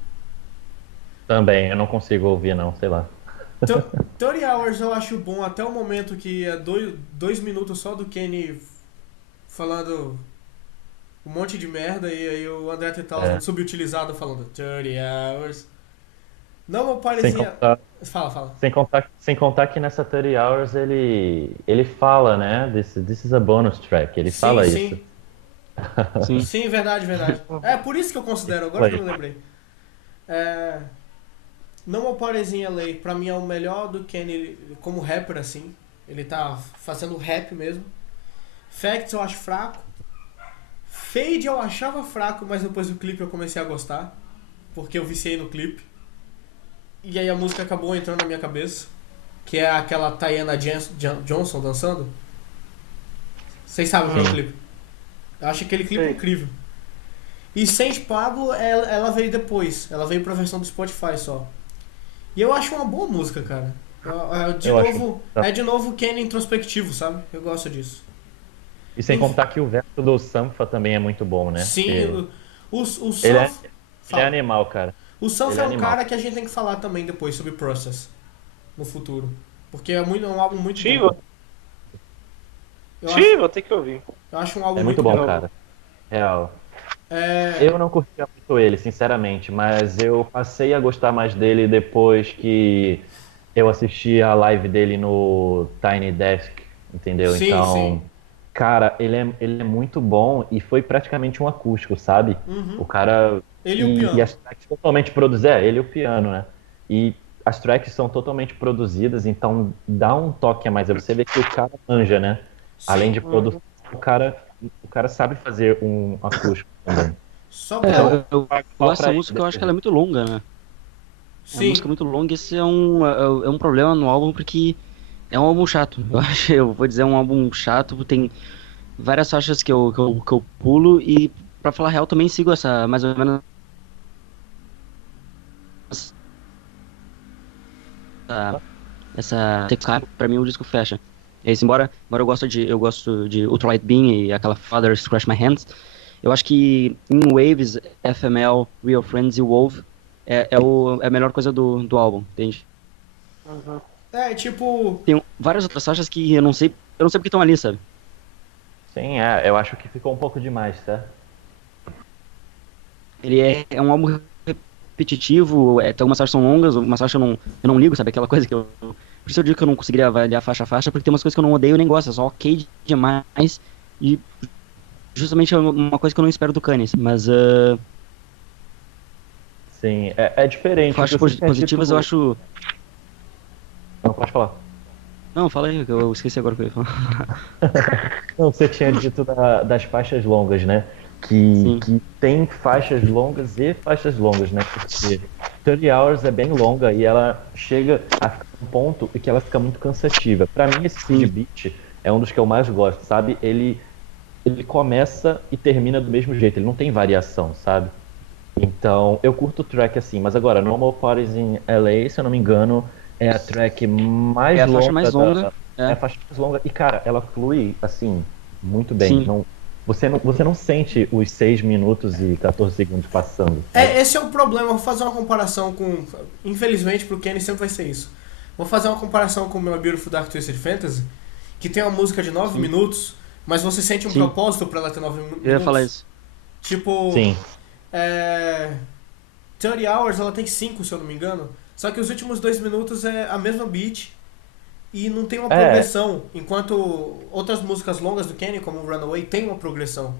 Também, eu não consigo ouvir não, sei lá. 30 Hours eu acho bom até o momento que é 2 minutos só do Kenny falando um monte de merda e aí o André Tetal subutilizado falando 30 Hours. Não uma parecia... Fala. Sem contar que nessa 30 Hours ele fala, né? This is a bonus track. Ele fala isso. Sim, verdade. É por isso que eu considero, agora que eu me lembrei. Não More Parties in LA, pra mim é o melhor do Kenny como rapper, assim. Ele tá fazendo rap mesmo. Facts eu acho fraco. Fade eu achava fraco, mas depois do clipe eu comecei a gostar. Porque eu viciei no clipe. E aí a música acabou entrando na minha cabeça. Que é aquela Tayana Johnson dançando. Vocês sabem o clipe. Eu acho aquele clipe incrível. E Saint Pablo, ela veio depois. Ela veio pra versão do Spotify só. E eu acho uma boa música, cara. De novo Kenny introspectivo, sabe? Eu gosto disso. E sem contar que o verso do Sampha também é muito bom, né? Sim, o Sampha... Ele é animal, cara. O Sampha é um cara que a gente tem que falar também depois sobre Process. No futuro. Porque é um álbum muito bom. Vou ter que ouvir. Eu acho um álbum muito bom, cara. Real. Eu não curtia muito ele, sinceramente, mas eu passei a gostar mais dele depois que eu assisti a live dele no Tiny Desk, entendeu? Sim. Cara, ele é muito bom e foi praticamente um acústico, sabe? O cara... Ele e o piano. E as tracks totalmente produzidas, ele e o piano, né? E as tracks são totalmente produzidas, então dá um toque a mais. Você vê que o cara manja, né? Sim. Além de produção, o cara sabe fazer um acústico também. Eu gosto dessa música, eu acho que ela é muito longa, né? Sim. É uma música muito longa, esse é um problema no álbum, porque é um álbum chato. Eu vou dizer, é um álbum chato, tem várias faixas que eu pulo e, pra falar a real, também sigo essa, mais ou menos... Essa pra mim o disco fecha. Embora eu gosto de Ultralight Beam e aquela Father Scratch My Hands, eu acho que em Waves, FML, Real Friends e Wolf é a melhor coisa do álbum, entende? Uhum. É, tipo. Tem várias outras faixas que eu não sei porque estão ali, sabe? Sim, eu acho que ficou um pouco demais, tá? Ele é um álbum repetitivo, tem algumas faixas que são longas, algumas faixas eu não ligo, sabe? Aquela coisa que eu. Por isso eu digo que eu não conseguiria avaliar faixa a faixa, porque tem umas coisas que eu não odeio nem gosto, é só ok demais. E justamente é uma coisa que eu não espero do Kanye. Mas Sim, é diferente. O que faixas você tinha positivas eu dito. acho. Não, pode falar. Não, fala aí, que eu esqueci agora o que eu ia falar. Não, você tinha dito das faixas longas, né? Sim, Que tem faixas longas e faixas longas, né? Porque 30 Hours é bem longa e ela chega a ficar um ponto em que ela fica muito cansativa. Pra mim, esse tipo de sim. beat é um dos que eu mais gosto, sabe? Ele começa e termina do mesmo jeito, ele não tem variação, sabe? Então, eu curto o track assim, mas agora, Normal Parties in LA, se eu não me engano, é a track É mais a faixa mais longa longa. é a É, faixa mais longa. E, cara, ela flui, assim, muito bem. sim. Você não sente os 6 minutos e 14 segundos passando, sabe? Esse é o problema. Eu vou fazer uma comparação com. Infelizmente, pro Kenny sempre vai ser isso. Vou fazer uma comparação com o meu Beautiful Dark Twisted Fantasy, que tem uma música de 9 Sim, minutos, mas você sente um sim. propósito pra ela ter 9 Eu ia falar minutos. isso. Tipo, Sim, é, 30 Hours ela tem 5, se eu não me engano. Só que os últimos 2 minutos é a mesma beat e não tem uma é, progressão. Enquanto outras músicas longas do Kenny, como Runaway, tem uma progressão.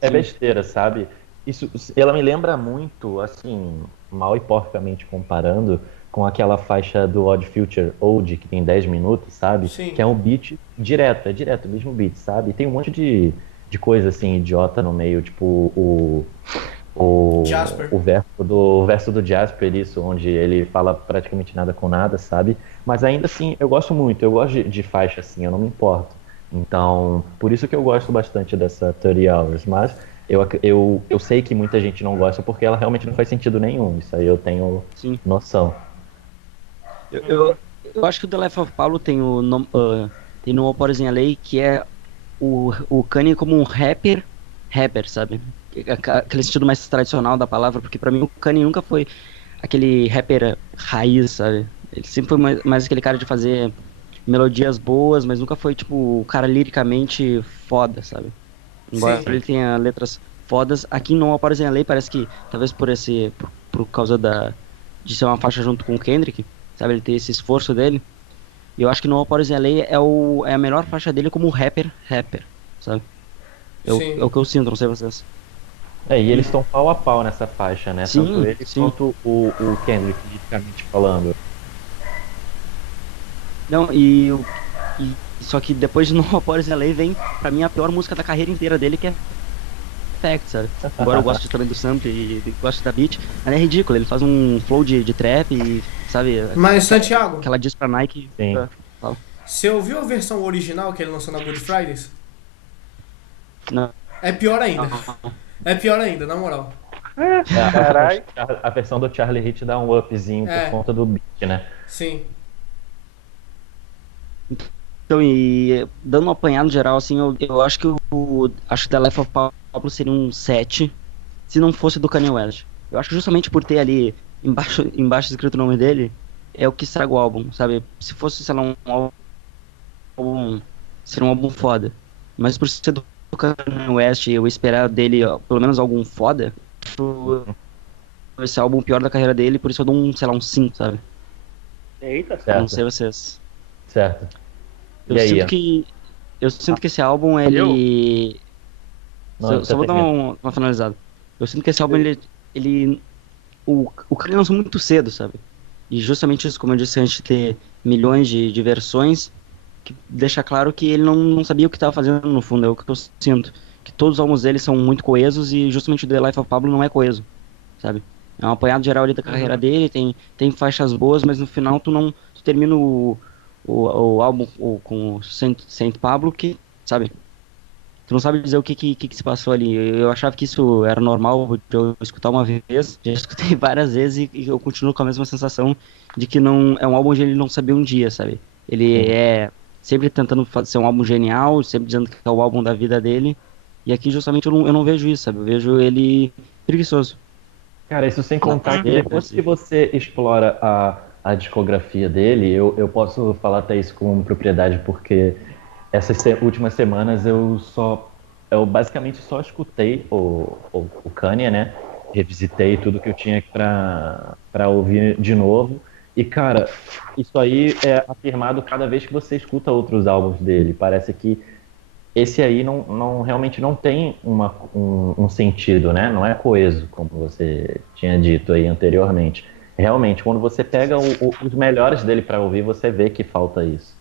é Sim. besteira, sabe? Isso, ela me lembra muito, assim, mal e porcamente comparando com aquela faixa do Odd Future Old, que tem 10 minutos, sabe? Sim. Que é um beat direto, é direto, o mesmo beat, sabe? E tem um monte de coisa, assim, idiota no meio, tipo Jasper. o verso do Jasper, isso, onde ele fala praticamente nada com nada, sabe? Mas ainda assim, eu gosto muito, eu gosto de faixa assim, eu não me importo. Então, por isso que eu gosto bastante dessa 30 Hours, mas eu sei que muita gente não gosta porque ela realmente não faz sentido nenhum, isso aí eu tenho Sim. noção. Eu, Uhum. eu, eu acho que o The Life of Pablo tem tem no Opores in LA, que é o Kanye como um rapper, sabe? Aquele estilo mais tradicional da palavra, porque pra mim o Kanye nunca foi aquele rapper raiz, sabe? Ele sempre foi mais aquele cara de fazer melodias boas, mas nunca foi, tipo, o cara liricamente foda, sabe? Embora Sim. ele tenha letras fodas, aqui no Opores in LA parece que, talvez por causa de ser uma faixa junto com o Kendrick, sabe? Ele ter esse esforço dele. E eu acho que no All Power in LA é a melhor faixa dele como rapper, sabe? É Sim. o que eu sinto, não sei vocês. E E, eles estão pau a pau nessa faixa, né? Tanto sim, ele sim. quanto o Kendrick, liricamente falando. Não, só que depois de No All Power in LA vem, pra mim, a pior música da carreira inteira dele, que é Fact, sabe? Embora eu goste também do sample e goste da beat, mas é ridículo. Ele faz um flow de trap e, sabe, Mas, Santiago, que ela diz pra Nike. Sim. Fala. você ouviu a versão original que ele lançou na Good Fridays? Não, É pior ainda. não. É pior ainda, na moral. Caralho. A versão do Charlie Hit dá um upzinho por É, conta do beat, né? sim. Então, e dando um apanhado geral, assim, eu acho que acho que The Life of Pablo seria um 7 se não fosse do Kanye West. Eu acho que justamente por ter ali embaixo escrito o nome dele, é o que estraga o álbum, sabe? Se fosse, sei lá, um álbum, seria um álbum foda. Mas por ser do Kanye West e eu esperar dele, ó, pelo menos algum foda, esse álbum pior da carreira dele, por isso eu dou um, sei lá, um 5, sabe? Eita. Eu não Certo, sei vocês. certo. Eu E aí, sinto Ian? que eu sinto que esse álbum, Eu? ele Não, só você vou dar termina. uma finalizada. Eu sinto que esse álbum, ele o cara lançou muito cedo, sabe? E justamente isso, como eu disse, antes de ter milhões de versões, que deixa claro que ele não sabia o que estava fazendo no fundo, é o que eu sinto. Que todos os álbuns dele são muito coesos e justamente o The Life of Pablo não é coeso, sabe? É um apanhado geral ali da carreira Uhum. dele, tem faixas boas, mas no final tu termina o álbum com o Saint Pablo que, sabe? Tu não sabe dizer o que se passou ali. Eu achava que isso era normal de eu escutar uma vez, já escutei várias vezes e eu continuo com a mesma sensação de que não é um álbum onde ele não sabia um dia, sabe? Ele Sim. é sempre tentando ser um álbum genial, sempre dizendo que é o álbum da vida dele. E aqui justamente eu não vejo isso, sabe? Eu vejo ele preguiçoso. Cara, isso sem Nada a contar que ver, depois que você explora a discografia dele, eu posso falar até isso com propriedade, porque essas últimas semanas eu basicamente só escutei o Kanye, né? Revisitei tudo que eu tinha para ouvir de novo. E, cara, isso aí é afirmado cada vez que você escuta outros álbuns dele. Parece que esse aí realmente não tem um sentido, né? Não é coeso, como você tinha dito aí anteriormente. Realmente, quando você pega os melhores dele para ouvir, você vê que falta isso.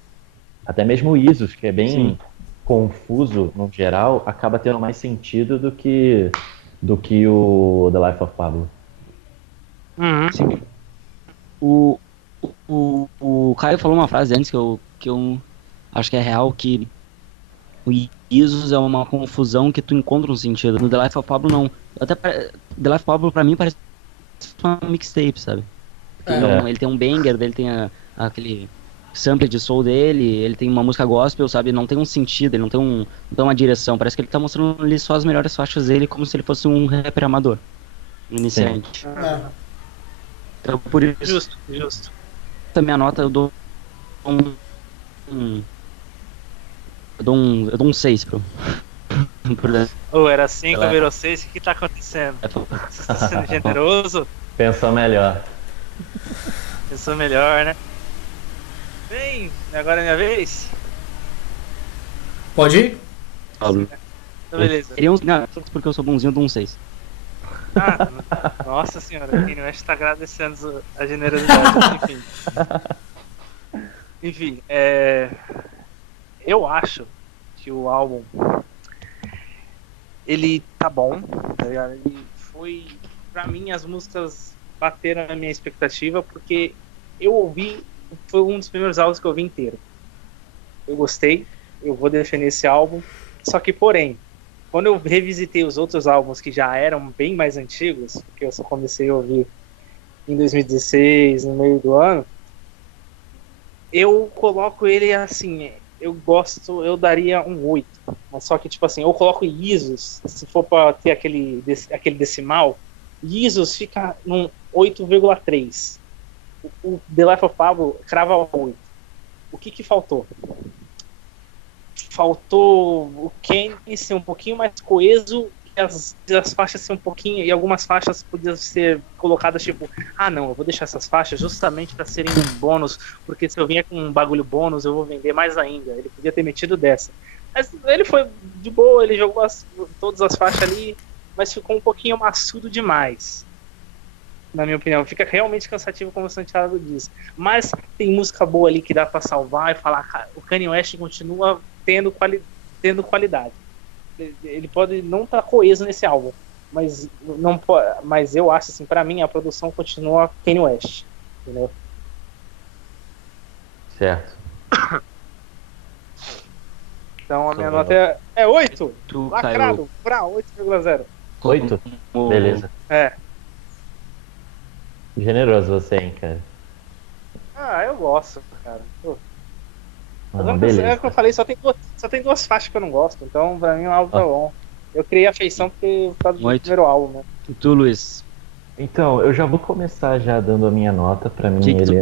Até mesmo o Isus, que é bem Sim. confuso no geral, acaba tendo mais sentido do que o The Life of Pablo. Sim. O, o Caio falou uma frase antes que eu acho que é real, que o Isus é uma confusão que tu encontra um sentido. No The Life of Pablo, não. The Life of Pablo, pra mim, parece uma mixtape, sabe? É. Ele tem um banger, ele tem aquele sample de soul dele, ele tem uma música gospel, sabe? Não tem um sentido, ele não tem uma direção. Parece que ele tá mostrando ali só as melhores faixas dele, como se ele fosse um rapper amador, um iniciante. É. Então, por isso, Justo. essa minha nota eu dou um, eu dou um 6 Ou era 5, Ela- virou 6, o que tá acontecendo? Você tá sendo generoso? Pensou melhor. Eu sou melhor, né? Bem, agora é minha vez? Pode ir? Pablo. Então, beleza. Seria não, porque eu sou bonzinho, eu dou um 6. Nossa senhora, o Kanye West tá agradecendo a generosidade. Enfim, eu acho que o álbum ele tá bom, tá ligado? Ele foi, pra mim, as músicas bateram na minha expectativa, porque eu ouvi, foi um dos primeiros álbuns que eu ouvi inteiro. Eu gostei, eu vou defender esse álbum, só que, porém, quando eu revisitei os outros álbuns que já eram bem mais antigos, porque eu só comecei a ouvir em 2016, no meio do ano, eu coloco ele assim, eu daria um 8, mas só que tipo assim, eu coloco Isus, se for para ter aquele decimal, Isus fica num 8,3. O The Life of Pablo crava 8. O que faltou? Faltou o Kanye ser um pouquinho mais coeso, e as faixas ser um pouquinho, e algumas faixas podiam ser colocadas tipo, não, eu vou deixar essas faixas justamente para serem um bônus, porque se eu vier com um bagulho bônus eu vou vender mais ainda. Ele podia ter metido dessa, mas ele foi de boa, ele jogou todas as faixas ali, mas ficou um pouquinho maçudo demais, na minha opinião. Fica realmente cansativo, como o Santiago diz, mas tem música boa ali que dá para salvar e falar, cara, o Kanye West continua tendo qualidade. Ele pode não estar coeso nesse álbum, mas eu acho assim, pra mim a produção continua Kanye West, entendeu? Certo. Então a minha nota é 8, Tu, lacrado, pra 8,0. 8? Beleza. Generoso você, hein, cara. Eu gosto, cara. Beleza. É o que eu falei, só tem duas faixas que eu não gosto, então pra mim o álbum tá bom. Eu criei afeição por causa do primeiro álbum, né? E tu, Luiz? Então, eu já vou começar já dando a minha nota. Pra mim, Que tu-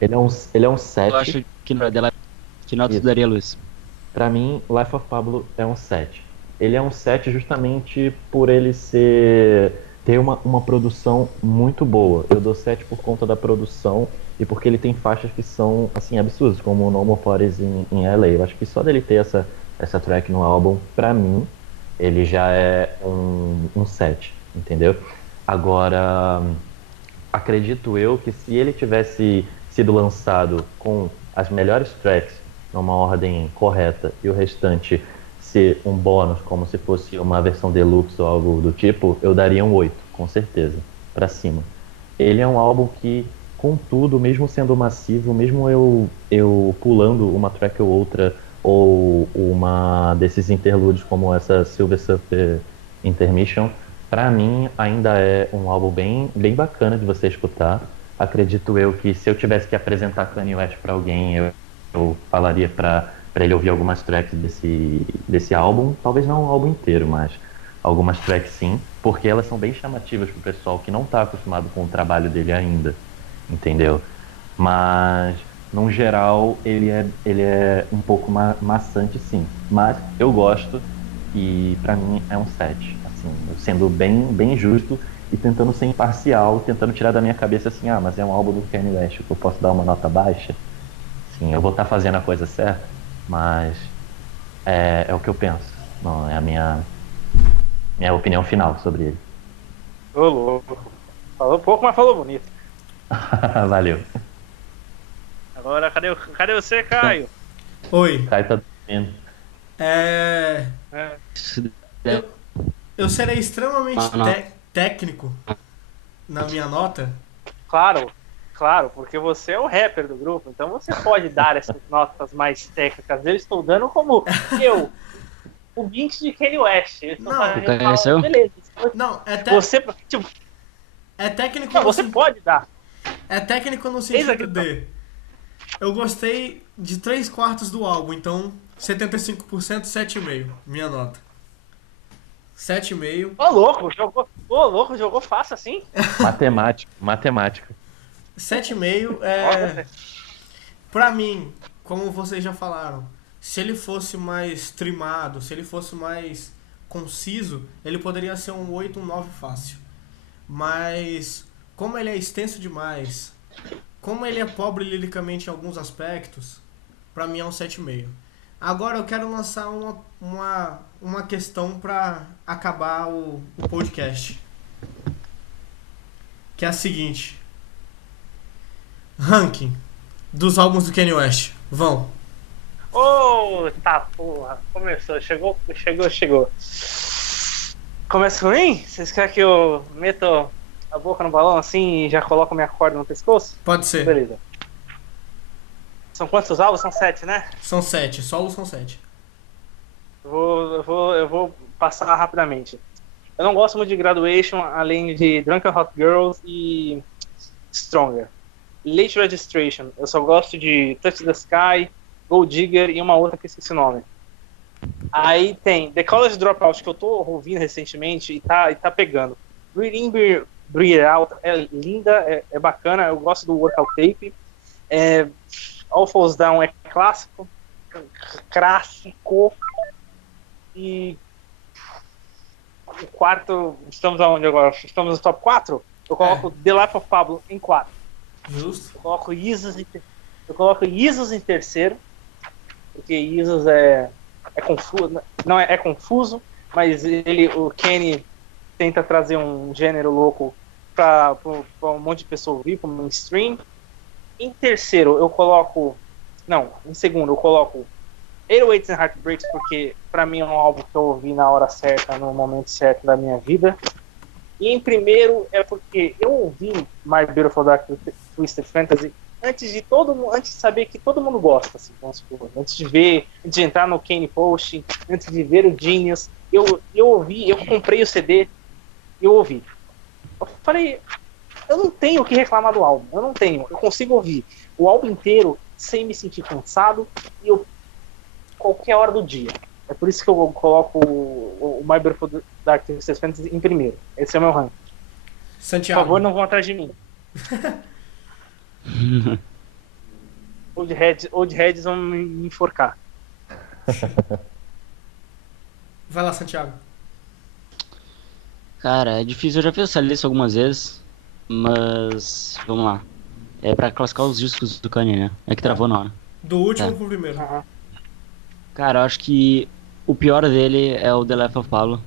ele é um 7. Eu acho que não é dela. Que nota tu Isso. daria, Luiz? Pra mim, Life of Pablo é um 7. Ele é um 7 justamente por ele ter uma produção muito boa. Eu dou 7 por conta da produção e porque ele tem faixas que são assim absurdas, como o No More Parties em LA. Eu acho que só dele ter essa track no álbum, pra mim, ele já é um 7, entendeu? Agora, acredito eu que se ele tivesse sido lançado com as melhores tracks numa ordem correta e o restante ser um bônus, como se fosse uma versão deluxe ou algo do tipo, eu daria um 8, com certeza, pra cima. Ele é um álbum que, contudo, mesmo sendo massivo, mesmo eu pulando uma track ou outra, ou uma desses interlúdios como essa Silver Surfer Intermission, pra mim ainda é um álbum bem bacana de você escutar. Acredito eu que se eu tivesse que apresentar Kanye West pra alguém, eu falaria pra ele ouvir algumas tracks desse álbum, talvez não o álbum inteiro, mas algumas tracks sim, porque elas são bem chamativas pro pessoal que não tá acostumado com o trabalho dele ainda, entendeu? Mas, no geral, ele é um pouco maçante, sim. Mas eu gosto e pra mim é um 7. Assim, eu sendo bem justo e tentando ser imparcial, tentando tirar da minha cabeça assim, mas é um álbum do Kanye West, eu posso dar uma nota baixa? Sim, eu vou estar fazendo a coisa certa, mas é o que eu penso. Não, é a minha opinião final sobre ele. Ô, louco. Falou pouco, mas falou bonito. Valeu. Agora, cadê você, Caio? Oi. Caio tá dormindo. É... É. Eu, eu serei extremamente Não. técnico na minha nota. Claro, porque você é o rapper do grupo, então você pode dar essas notas mais técnicas. Eu estou dando como o ouvinte de Kanye West. Não. Conheceu? Beleza. Não, Você, tipo, é técnico não, no você sen- pode dar. É técnico no Eis a sentido questão. de... Eu gostei de 3/4 do álbum, então 75%, 7,5. Minha nota. 7,5. Ô, louco, jogou fácil assim? Matemática. 7,5 Olha, pra mim, como vocês já falaram, se ele fosse mais trimado, se ele fosse mais conciso, ele poderia ser um 8, um 9 fácil. Mas como ele é extenso demais, como ele é pobre liricamente em alguns aspectos, pra mim é um 7,5. Agora eu quero lançar uma questão pra acabar o podcast. Que é a seguinte: ranking dos álbuns do Kanye West. Vão. Ô, tá porra. Começou, chegou. Começa com mim? Vocês querem que eu meto a boca no balão assim e já coloco minha corda no pescoço? Pode ser. Beleza. São quantos álbuns? São 7, né? São 7, solos são 7. Eu vou passar rapidamente. Eu não gosto muito de Graduation, além de Drunken Hot Girls e Stronger. Late Registration, eu só gosto de Touch the Sky, Gold Digger e uma outra que eu esqueci o nome. Aí tem The College Dropout, que eu tô ouvindo recentemente e tá pegando. Breathe In, Breathe Out é linda, é bacana, eu gosto do Workout Tape. All Falls Down é clássico. E o quarto, estamos aonde agora? Estamos no top 4? Eu coloco The Life of Pablo em 4. Justo. Eu coloco Isos em terceiro, porque Isos é confuso, não é confuso, mas o Kanye tenta trazer um gênero louco para um monte de pessoa ouvir, para o mainstream. Em terceiro em segundo eu coloco 808s and Heartbreaks, porque pra mim é um álbum que eu ouvi na hora certa, no momento certo da minha vida. E em primeiro é porque eu ouvi My Beautiful Dark Twisted Fantasy antes de saber que todo mundo gosta, assim, vamos supor. Antes de entrar no Kanye Post, antes de ver o Genius, eu ouvi, eu comprei o CD, eu ouvi. Eu falei, eu não tenho o que reclamar do álbum, eu consigo ouvir o álbum inteiro sem me sentir cansado e qualquer hora do dia. É por isso que eu coloco o My Beautiful Dark Twisted Fantasy em primeiro. Esse é o meu ranking. Por Santiago. favor, não vão atrás de mim. Old Heads vão me enforcar. Vai lá, Santiago. Cara, é difícil, eu já fiz essa lista algumas vezes, mas vamos lá. É pra classificar os discos do Kanye, né? É que travou na hora. Do último Tá. pro primeiro. Aham. Cara, eu acho que o pior dele é o The Life of Pablo.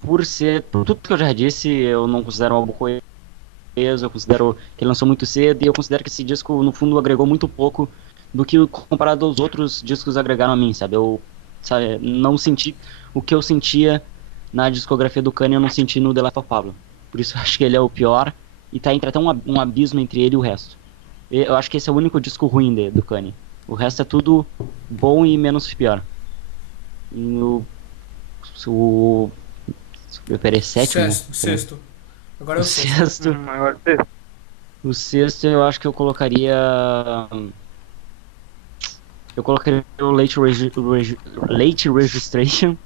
Por tudo que eu já disse, eu não considero um álbum coeso, eu considero que ele lançou muito cedo, e eu considero que esse disco, no fundo, agregou muito pouco do que comparado aos outros discos agregaram a mim, sabe? Eu não senti o que eu sentia na discografia do Kanye, eu não senti no The Life of Pablo. Por isso eu acho que ele é o pior, e tá entre até um abismo entre ele e o resto. Eu acho que esse é o único disco ruim do Kanye. O resto é tudo bom e menos pior. E peraí, sétimo? Sexto. Agora é O o sexto. sexto. Agora, O sexto eu acho que eu colocaria. Eu colocaria o Late Registration.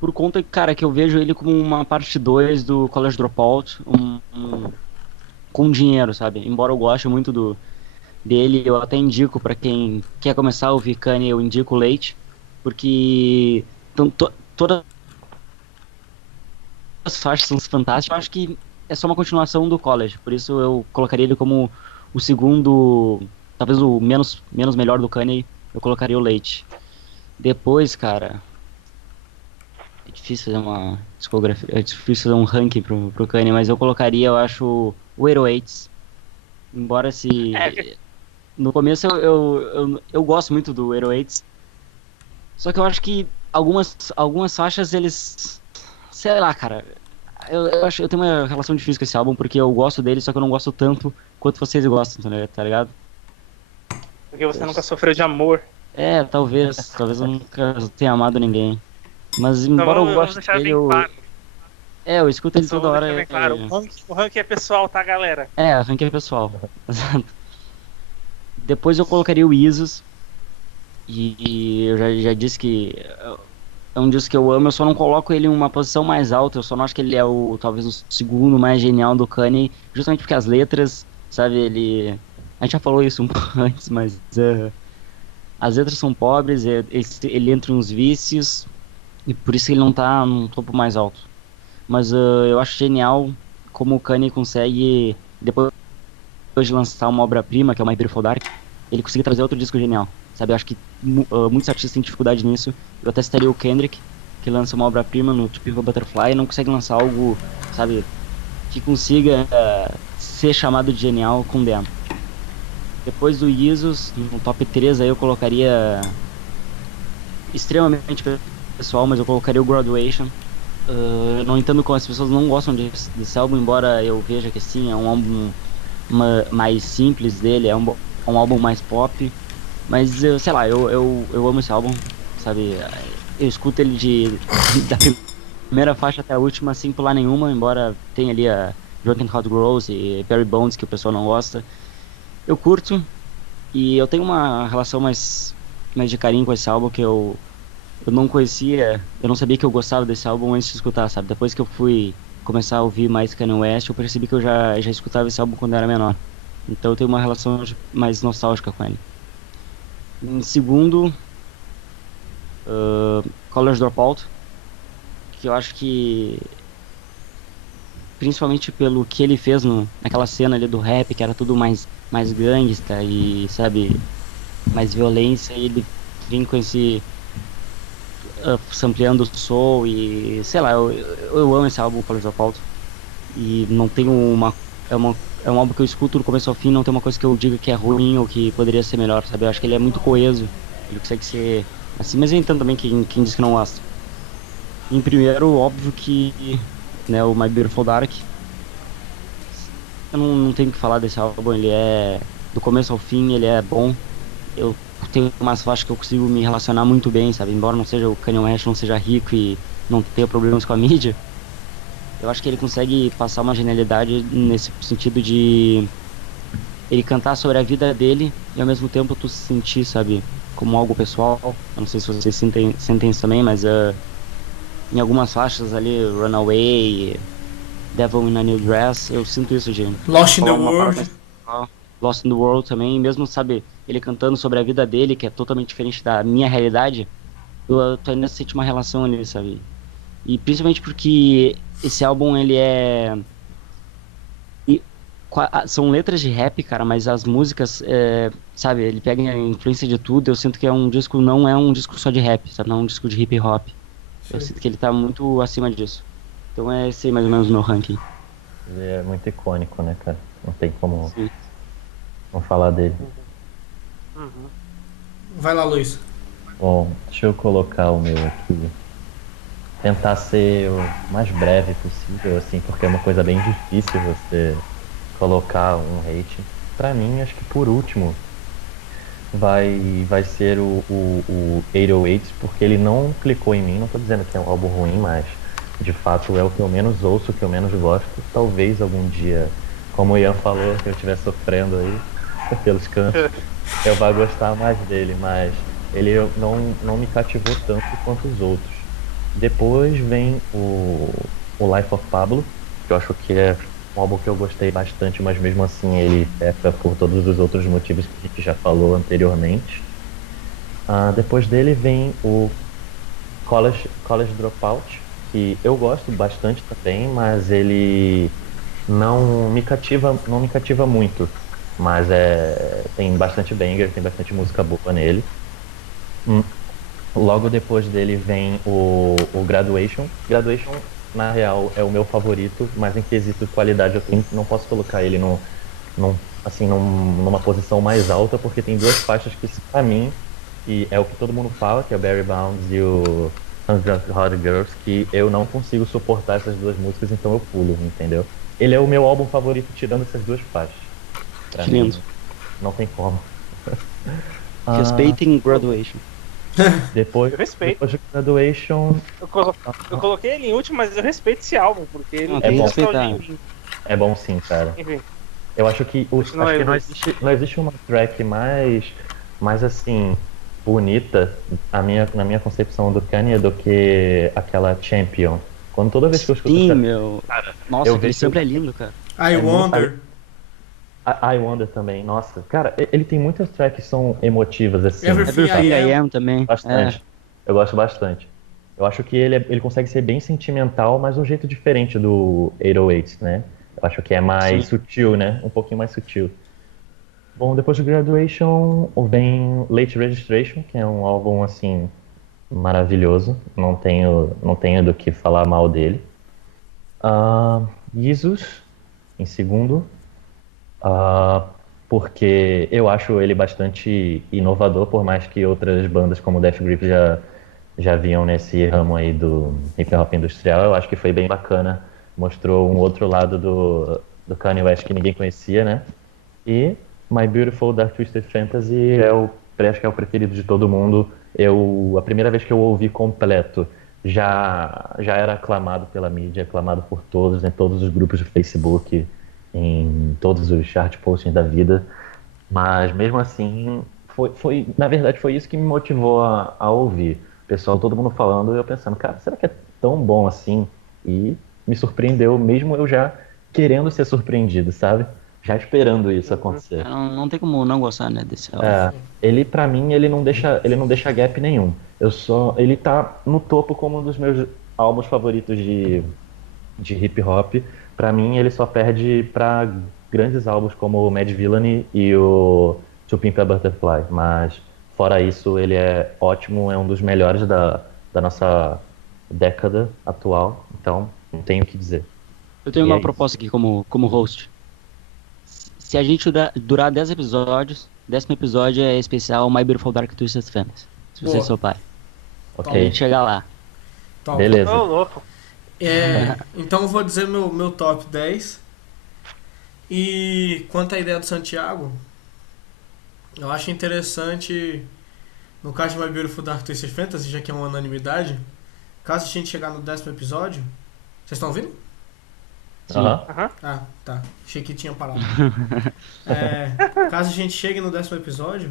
Por conta, cara, que eu vejo ele como uma parte 2 do College Dropout. com dinheiro, sabe? Embora eu goste muito dele, eu até indico pra quem quer começar a ouvir Kanye, eu indico o Leite, porque todas as faixas são fantásticas. Eu acho que é só uma continuação do College, por isso eu colocaria ele como o segundo, talvez o menos melhor do Kanye, eu colocaria o Leite. Depois, cara, é difícil fazer uma discografia, é difícil fazer um ranking pro Kanye, mas eu colocaria, eu acho, o 808s. Embora se. No começo eu gosto muito do 808s. Só que eu acho que algumas faixas eles. Sei lá, cara. Eu tenho uma relação difícil com esse álbum porque eu gosto dele, só que eu não gosto tanto quanto vocês gostam, tá ligado? Porque você nunca sofreu de amor. Talvez eu nunca tenha amado ninguém. Mas embora Então, eu vamos goste deixar dele, bem claro. eu escuto ele Só toda vou hora. deixar bem claro. O ranking é pessoal, tá, galera? Ranking é pessoal. Exato. Depois eu colocaria o Isus. E eu já disse que é um disco que eu amo, eu só não coloco ele em uma posição mais alta, eu só não acho que ele é talvez o segundo mais genial do Kanye, justamente porque as letras, sabe, a gente já falou isso um pouco antes, mas as letras são pobres, ele entra uns vícios, e por isso ele não tá num topo mais alto. Mas eu acho genial como o Kanye consegue, depois de lançar uma obra-prima, que é o My Beautiful Dark, ele conseguir trazer outro disco genial. Sabe, eu acho que muitos artistas têm dificuldade nisso. Eu até citaria o Kendrick, que lança uma obra-prima no Typical Butterfly e não consegue lançar algo, sabe, que consiga ser chamado de genial com Damn. Depois do Yeezus, no top 3 aí eu colocaria extremamente pessoal, mas eu colocaria o Graduation. Eu não entendo como as pessoas não gostam desse álbum, embora eu veja que sim, é um álbum mais simples dele, é um álbum mais pop. Mas, sei lá, eu amo esse álbum, sabe? Eu escuto ele da primeira faixa até a última sem pular nenhuma, embora tenha ali a Drunken Hot Girls e Barry Bonds, que o pessoal não gosta. Eu curto, e eu tenho uma relação mais de carinho com esse álbum, que eu não conhecia, eu não sabia que eu gostava desse álbum antes de escutar, sabe? Depois que eu fui começar a ouvir mais Kanye West, eu percebi que eu já escutava esse álbum quando eu era menor. Então eu tenho uma relação mais nostálgica com ele. Em segundo, College Dropout, que eu acho que, principalmente pelo que ele fez naquela cena ali do rap, que era tudo mais gangsta e, sabe, mais violência, e ele vem com esse sampleando o soul e, sei lá, eu amo esse álbum, College Dropout, e não tenho é um álbum que eu escuto do começo ao fim, não tem uma coisa que eu diga que é ruim ou que poderia ser melhor, sabe? Eu acho que ele é muito coeso, ele consegue ser assim, mas eu entendo também quem diz que não gosta. Em primeiro, óbvio que, né, o My Beautiful Dark, eu não tenho o que falar desse álbum, ele é, do começo ao fim, ele é bom, eu tenho umas faixas que eu consigo me relacionar muito bem, sabe? Embora não seja o Kanye West, não seja rico e não tenha problemas com a mídia, eu acho que ele consegue passar uma genialidade nesse sentido de ele cantar sobre a vida dele e ao mesmo tempo tu se sentir, sabe, como algo pessoal. Eu não sei se vocês sentem isso também, mas em algumas faixas ali, Runaway, Devil in a New Dress, eu sinto isso de Lost in the falar uma World. parada Lost in the World também, mesmo, sabe, ele cantando sobre a vida dele, que é totalmente diferente da minha realidade, tu ainda sente uma relação ali, sabe? E principalmente porque esse álbum, ele é... São letras de rap, cara, mas as músicas, sabe, ele pega a influência de tudo. Eu sinto que não é um disco só de rap, sabe? Não é um disco de hip hop. Eu sinto que ele tá muito acima disso. Então é esse aí mais ou menos o meu ranking. Ele é muito icônico, né, cara? Não tem como não falar dele. Vai lá, Luiz. Bom, deixa eu colocar o meu aqui. Tentar ser o mais breve possível, assim, porque é uma coisa bem difícil você colocar um hate. Pra mim, acho que por último vai ser o 808, porque ele não clicou em mim. Não tô dizendo que é um álbum ruim, mas de fato é o que eu menos ouço, o que eu menos gosto. Talvez algum dia, como o Ian falou, que eu estiver sofrendo aí pelos cantos, eu vá gostar mais dele, mas ele não me cativou tanto quanto os outros. Depois vem o Life of Pablo, que eu acho que é um álbum que eu gostei bastante, mas mesmo assim ele peca por todos os outros motivos que a gente já falou anteriormente. Depois dele vem o College Dropout, que eu gosto bastante também, mas ele não me cativa muito. Mas tem bastante banger, tem bastante música boa nele. Hum, Logo depois dele vem o Graduation. Graduation, na real, é o meu favorito, mas em quesito qualidade não posso colocar ele num, numa posição mais alta, porque tem duas faixas que, pra mim, e é o que todo mundo fala, que é o Barry Bounds e o Hundred Hot Girls, que eu não consigo suportar essas duas músicas, então eu pulo, entendeu? Ele é o meu álbum favorito tirando essas duas faixas. Pra Que mim, lindo. não tem como. Ah, Respeitem Graduation. depois, Eu respeito. depois de Graduation, Eu coloquei ele em último, mas eu respeito esse álbum, porque ele Não, tem tem que nostalgia respeitar. em mim. é bom sim, cara. Enfim, Eu acho que, Continua aí, não Luiz. existe, não existe uma track mais assim, bonita na minha concepção do Kanye do que aquela Champion. Quando toda vez que eu escuto Sim, essa meu. Nossa, eu aquele vejo- sempre é lindo, cara. I muito- Wonder. I Wonder também, nossa, cara, ele tem muitas tracks que são emotivas assim. Everything Everything I I Am. Am também. Bastante. Eu gosto bastante. Eu acho que ele consegue ser bem sentimental, mas de um jeito diferente do 808, né? Eu acho que é mais Sim. sutil, né? Um pouquinho mais sutil. Bom, depois de Graduation vem Late Registration, que é um álbum assim maravilhoso. Não tenho do que falar mal dele. Jesus em segundo, porque eu acho ele bastante inovador, por mais que outras bandas como Death Grip já vinham nesse ramo aí do hip hop industrial. Eu acho que foi bem bacana, mostrou um outro lado do Kanye West que ninguém conhecia, né? E My Beautiful Dark Twisted Fantasy acho que é o preferido de todo mundo. A primeira vez que eu ouvi completo já era aclamado pela mídia, aclamado por todos, em todos os grupos de Facebook, em todos os chart postings da vida. Mas mesmo assim, na verdade, foi isso que me motivou a ouvir. O pessoal, todo mundo falando, e eu pensando, cara, será que é tão bom assim? E me surpreendeu, mesmo eu já querendo ser surpreendido, sabe? Já esperando isso acontecer. Não tem como não gostar, né, desse álbum. Ele, pra mim, ele não deixa gap nenhum. Ele tá no topo como um dos meus álbuns favoritos de hip hop. Pra mim, ele só perde pra grandes álbuns como o Mad Villainy e o To Pimp a Butterfly. Mas, fora isso, ele é ótimo, é um dos melhores da nossa década atual. Então, não tenho o que dizer. Eu tenho E uma é proposta aqui como host. Se a gente durar 10 episódios, 10º episódio é especial My Beautiful Dark Twisted Fantasy. Se você Boa. sou pai. A Ok, gente chega lá. Top. beleza. ô louco. Então eu vou dizer meu top 10. E quanto à ideia do Santiago, eu acho interessante, no caso de My Beautiful Dark Twisted Fantasy, já que é uma unanimidade, caso a gente chegar no 10º episódio. Vocês estão ouvindo? Sim. Aham. Aham. Ah, tá. Achei que tinha parado. Caso a gente chegue no 10º episódio,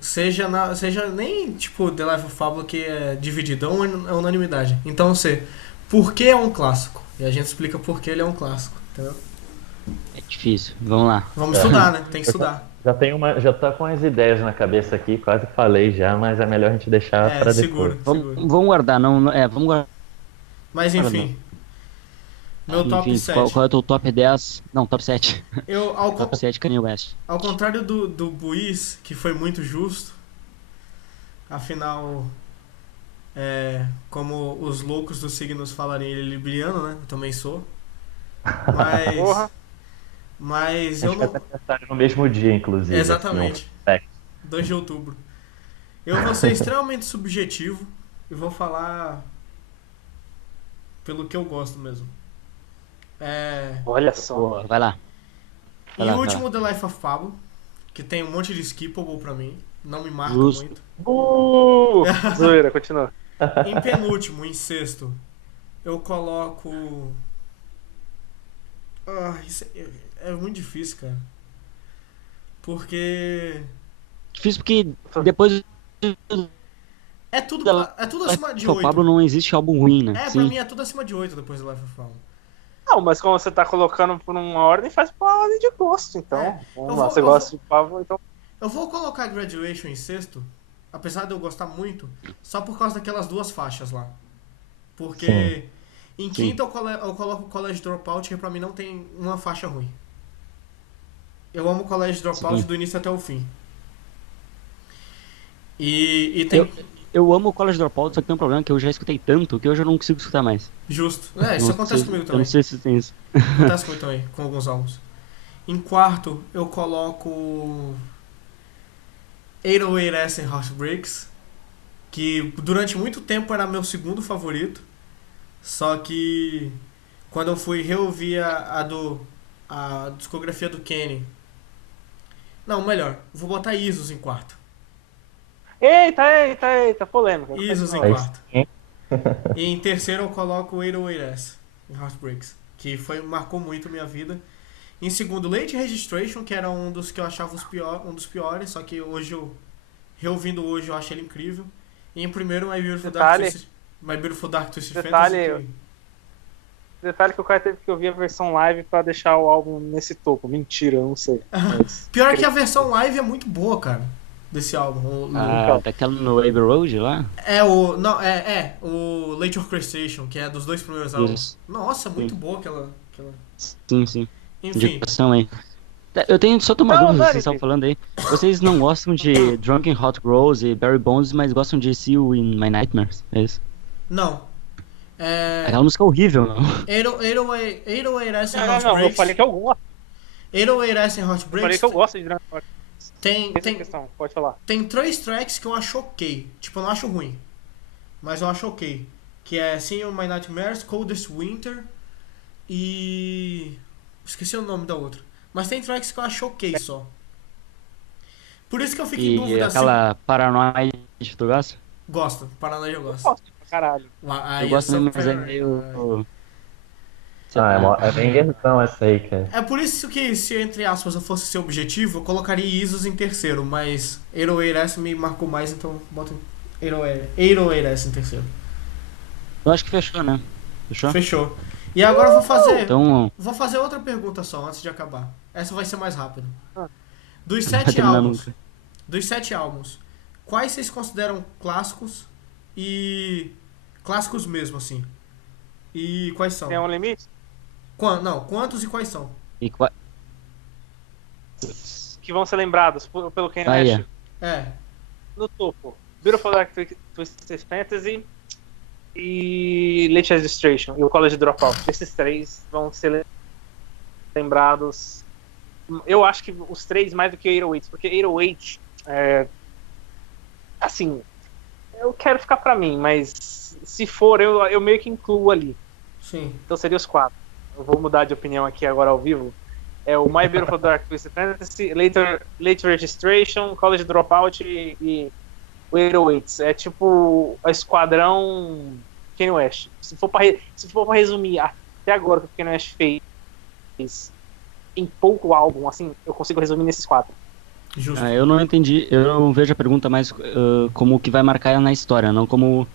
seja nem tipo The Life of Pablo que é dividido, é uma unanimidade. Então, por que é um clássico? E a gente explica por que ele é um clássico, entendeu? É difícil. Vamos lá. Vamos estudar, né? Tem que estudar. Já tá com as ideias na cabeça aqui, quase falei já, mas é melhor a gente deixar para depois. Seguro. Vamos guardar, vamos guardar. Mas enfim. Meu top 7. Qual é o teu top 10? Não, top 7. Ao Top 7 Kanye West. contrário do Buiz, que foi muito justo, afinal, como os loucos dos signos falariam, ele é libriano, né? Eu também sou. Porra. Mas eu Acho que não. até aniversário no mesmo dia, inclusive. Exatamente. Assim, um fact. 2 de outubro. Eu vou ser extremamente subjetivo e vou falar pelo que eu gosto mesmo. Olha só. Boa, vai lá. Vai Em lá, último, The Life of Pablo, que tem um monte de skippable pra mim, não me marca Justo. muito. Zoeira, continua. Em penúltimo, em sexto, eu coloco. Isso é muito difícil, cara. Porque Difícil porque depois é tudo Da acima de o 8. Pablo não existe álbum ruim, né? Pra Sim. mim é tudo acima de 8 depois do Life of Pablo. Não, mas como você tá colocando por uma ordem, faz por uma ordem de gosto, então. Vamos lá, você gosta de Pavlov, então. Eu vou colocar Graduation em sexto, apesar de eu gostar muito, só por causa daquelas 2 faixas lá. Porque em quinto eu coloco o College Dropout, que pra mim não tem uma faixa ruim. Eu amo o College Dropout do início até o fim. E tem... Eu amo o College Dropout, só que tem um problema que eu já escutei tanto que hoje eu não consigo escutar mais. Justo. Isso acontece comigo também. Eu não sei se tem isso. Acontece comigo também, com alguns álbuns. Em quarto, eu coloco 808S and Heartbreaks, que durante muito tempo era meu segundo favorito. Só que quando eu fui reouvir a discografia do Kenny... Não, melhor, vou botar Isos em quarto. Eita, polêmica. Isos em quarto. E em terceiro eu coloco o 808S em Heartbreaks, que marcou muito a minha vida. Em segundo, Late Registration, que era um dos que eu achava um dos piores, só que reouvindo hoje, eu acho ele incrível. E em primeiro, My Beautiful Dark Twisted Fantasy. Detalhe que o cara teve que ouvir a versão live pra deixar o álbum nesse topo. Mentira, eu não sei. Mas... Pior que a versão live é muito boa, cara, desse álbum. Daquela no Abbey Road lá? O Late Orchestration, que é dos 2 primeiros álbuns. Nossa, muito boa aquela... Sim. Enfim. Indicação aí. Eu tenho só uma dúvida, vocês estavam falando aí. Vocês não gostam de Drunken Hot Girls e Barry Bonds, mas gostam de See You in My Nightmares, é isso? Não. Aquela música é horrível, não? 808S and Heartbreaks. Não, eu falei que eu gosto. 808S and Heartbreaks. Eu falei que eu gosto de Drunken Hot Tem questão, pode falar. Tem 3 tracks que eu acho ok. Tipo, eu não acho ruim, mas eu acho ok. Que é See You in My Nightmares, Coldest Winter e... esqueci o nome da outra. Mas tem tracks que eu acho ok só. Por isso que eu fico em dúvida. E aquela Paranoid, tu gosta? Gosto, Paranoia eu gosto. Caralho. Eu gosto mesmo, mas é meio... é bem guerrão essa aí, cara. É por isso que, se entre aspas eu fosse ser objetivo, eu colocaria Isos em terceiro, mas 808S me marcou mais, então boto 808S em terceiro. Eu acho que fechou, né? Fechou. E agora eu Então... vou fazer outra pergunta só, antes de acabar. Essa vai ser mais rápida. Dos Não vai 7 terminar álbuns, nunca. quais vocês consideram clássicos e... clássicos mesmo, assim? E quais são? Tem um limite? Quantos e quais são? E Que vão ser lembrados pelo Kanye West. No topo, Beautiful Dark Twisted Fantasy e Late Registration e o College Dropout. Esses 3 vão ser lembrados. Eu acho que os 3 mais do que 808, porque 808 assim, eu quero ficar pra mim, mas se for, eu meio que incluo ali. Sim. Então seria os 4. Eu vou mudar de opinião aqui agora ao vivo. É o My Beautiful Dark Twisted Fantasy, Late Registration, College Dropout e o 808. É tipo a esquadrão Kanye West. Se for pra resumir até agora o que o Kanye West fez em pouco álbum, assim, eu consigo resumir nesses 4. Justo. eu não entendi, eu vejo a pergunta mais como o que vai marcar na história, não como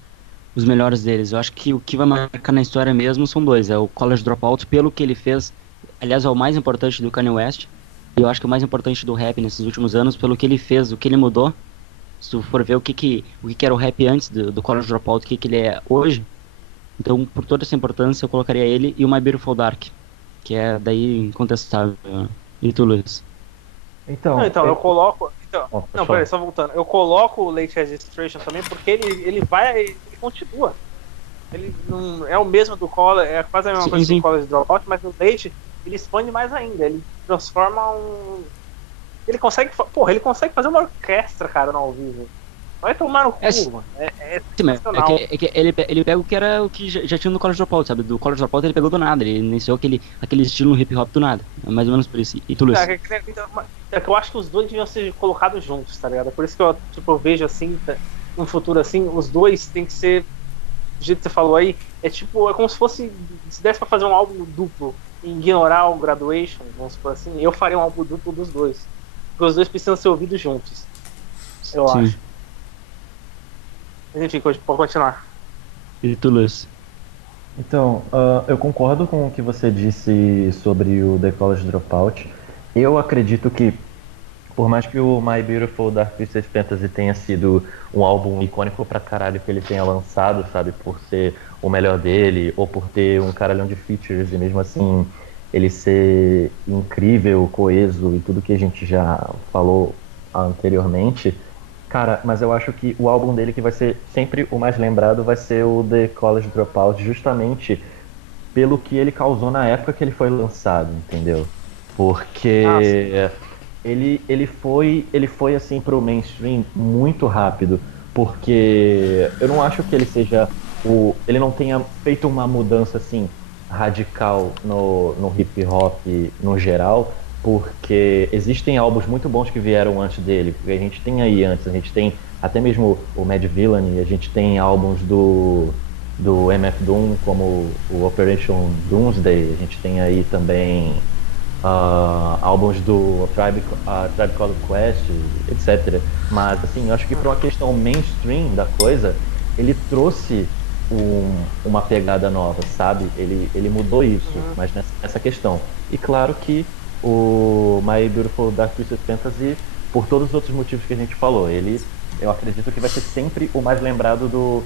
os melhores deles. Eu acho que o que vai marcar na história mesmo são 2, é o College Dropout, pelo que ele fez, aliás é o mais importante do Kanye West, e eu acho que o mais importante do rap nesses últimos anos, pelo que ele fez, o que ele mudou. Se tu for ver o que era o rap antes do College Dropout, o que ele é hoje, então por toda essa importância eu colocaria ele e o My Beautiful Dark, que é daí incontestável. E tu, Luiz? Então eu coloco. Peraí, só voltando. Eu coloco o Late Registration também porque ele continua. Ele não é o mesmo do College, é quase a mesma coisa do College Dropout, mas no Late ele expande mais ainda. Ele transforma Ele consegue fazer uma orquestra, cara, no ao vivo. Vai tomar no cu, mano. Ele pega o que era o que já tinha no College Dropout, sabe? Do College Dropout ele pegou do nada, ele iniciou aquele estilo hip hop do nada. É mais ou menos por isso. E tu, Luiz? É que eu acho que os 2 deviam ser colocados juntos, tá ligado? Por isso que eu vejo assim, no futuro assim, os 2 tem que ser, do jeito que você falou aí, é como se fosse, se desse pra fazer um álbum duplo e ignorar o Graduation, vamos supor assim, eu faria um álbum duplo dos 2. Porque os 2 precisam ser ouvidos juntos, eu acho. Mas enfim, pode continuar. E tu, Luiz? Então, eu concordo com o que você disse sobre o The College Dropout. Eu acredito que, por mais que o My Beautiful Dark Twisted Fantasy tenha sido um álbum icônico pra caralho que ele tenha lançado, sabe, por ser o melhor dele, ou por ter um caralhão de features, e mesmo assim ele ser incrível, coeso e tudo que a gente já falou anteriormente, cara, mas eu acho que o álbum dele que vai ser sempre o mais lembrado vai ser o The College Dropout, justamente pelo que ele causou na época que ele foi lançado, entendeu? Ah, sim. Porque ele foi assim pro mainstream muito rápido, porque eu não acho que ele seja ele não tenha feito uma mudança assim radical no hip hop no geral, porque existem álbuns muito bons que vieram antes dele. A gente tem aí antes, a gente tem até mesmo o Mad Villainy, a gente tem álbuns do MF Doom, como o Operation Doomsday, a gente tem aí também álbuns do Tribe Called Quest, etc. Mas, assim, eu acho que para uma questão mainstream da coisa, ele trouxe uma pegada nova, sabe? Ele mudou isso, Uhum. mas nessa questão. E claro que o My Beautiful Dark Twisted Fantasy, por todos os outros motivos que a gente falou, eu acredito que vai ser sempre o mais lembrado do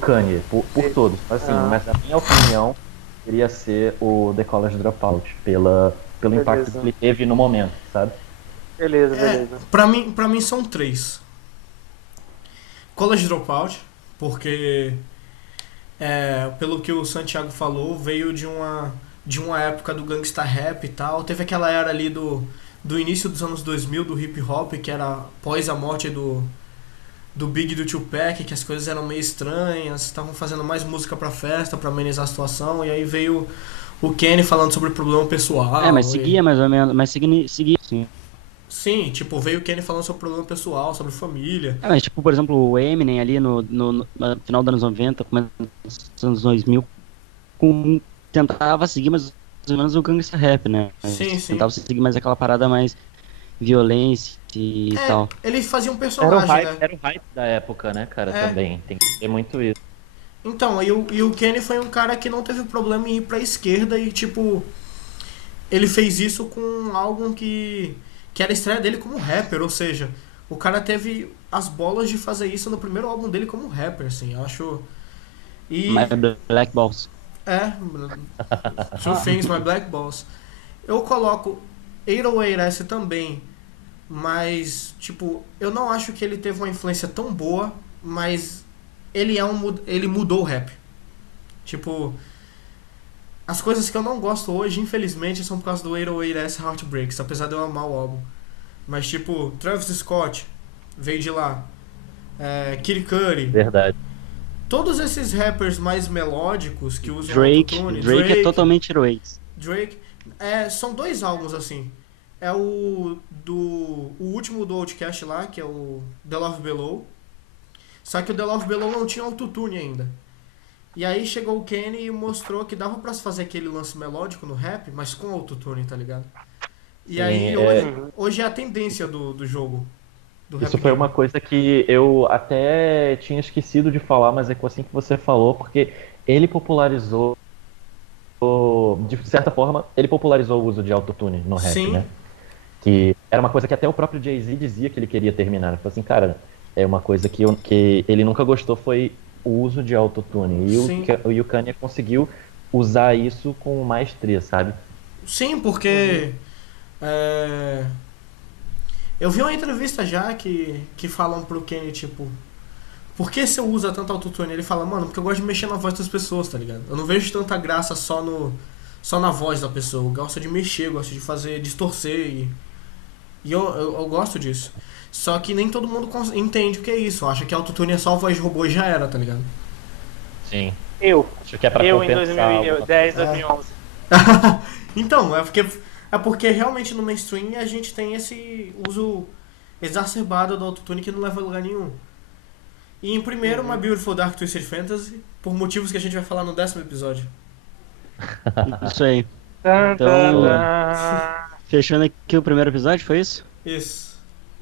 Kanye, por todos. Assim, Ah, mas na minha opinião, iria ser o The College Dropout, pelo impacto que beleza. ele teve no momento, sabe? Beleza, É, beleza. pra mim são três. College Dropout, porque pelo que o Santiago falou, veio de uma época do gangsta rap e tal. Teve aquela era ali do início dos anos 2000 do hip hop, que era após a morte do Big e do Tupac, que as coisas eram meio estranhas, estavam fazendo mais música pra festa, pra amenizar a situação, e aí veio o Kenny falando sobre problema Mas pessoal. seguia mais ou menos, mas seguia, sim. Sim, tipo, veio o Kenny falando sobre problema pessoal, sobre família. Mas tipo, por exemplo, o Eminem ali no final dos anos 90, começo dos anos 2000, tentava seguir mais ou menos o gangsta rap, né? Sim, sim. Tentava seguir mais aquela parada mais violência e tal. Ele fazia um personagem, né? Era o hype da época, né, cara, É. também. Tem que ter muito isso. Então, e o Kenny foi um cara que não teve problema em ir pra esquerda e, tipo, ele fez isso com um álbum que era a estreia dele como rapper, ou seja, o cara teve as bolas de fazer isso no primeiro álbum dele como rapper, assim, eu acho. My E Black Balls. é, Two Things, My Black Balls. Eu coloco 808S também, mas, tipo, eu não acho que ele teve uma influência tão boa, mas ele mudou o rap. Tipo, as coisas que eu não gosto hoje, infelizmente, são por causa do 808S Heartbreaks, apesar de eu amar o álbum. Mas, tipo, Travis Scott veio de lá. Kid Cudi. Verdade. Todos esses rappers mais melódicos que usam Drake, autotune, Drake é Drake, totalmente heroics. Drake, são dois álbuns assim. É o último do Outkast lá, que é o The Love Below. Só que o The Love Below não tinha autotune ainda. E aí chegou o Kenny e mostrou que dava pra se fazer aquele lance melódico no rap, mas com autotune, tá ligado? E Sim, aí hoje, Uhum. hoje é a tendência do jogo, do isso rap foi game. uma coisa que eu até tinha esquecido de falar, mas é assim que você falou, porque ele popularizou, de certa forma, ele popularizou o uso de autotune no rap, Sim, né? Que era uma coisa que até o próprio Jay-Z dizia que ele queria terminar. Ele falou assim, cara, é uma coisa que ele nunca gostou foi o uso de autotune. sim. E o Kanye conseguiu usar isso com maestria, sabe? Sim, Uhum. porque é, eu vi uma entrevista já que falam pro Kenny, tipo, por que você usa tanto autotune? Ele fala, mano, porque eu gosto de mexer na voz das pessoas, tá ligado? Eu não vejo tanta graça só na voz da pessoa. Eu gosto de mexer, eu gosto de fazer, distorcer e eu gosto disso. Só que nem todo mundo entende o que é isso. Acha que autotune é só voz de robô e já era, tá ligado? Sim. Eu. Acho que é pra Eu em compensar 2010, É. 2011. Então, é porque realmente no mainstream a gente tem esse uso exacerbado do autotune que não leva a lugar nenhum. E em primeiro, uma Uhum. Beautiful Dark Twisted Fantasy, por motivos que a gente vai falar no 10º episódio. Isso aí. Tan, tan, Então, tan. fechando aqui o primeiro episódio, foi isso? Isso.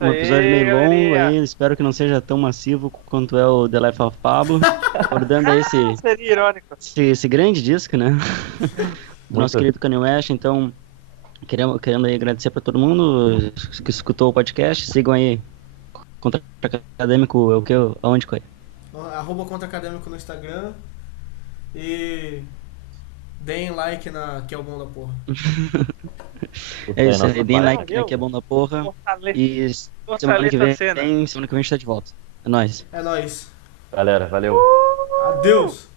Um episódio meio longo Maria. aí, espero que não seja tão massivo quanto é o The Life of Pablo. Acordando aí Seria irônico. esse grande disco, né? Do nosso Muito. querido Kanye West. Então, querendo aí agradecer pra todo mundo que escutou o podcast. Sigam aí Contra Acadêmico, aonde foi? @ Contra Acadêmico no Instagram. E deem like que é o bom da porra. É isso aí, Nossa, deem página. like, que é bom da porra. Fortaleza, E semana que fortaleça a cena. vem a gente tá de volta. É nóis. É nóis. Galera, valeu. Adeus.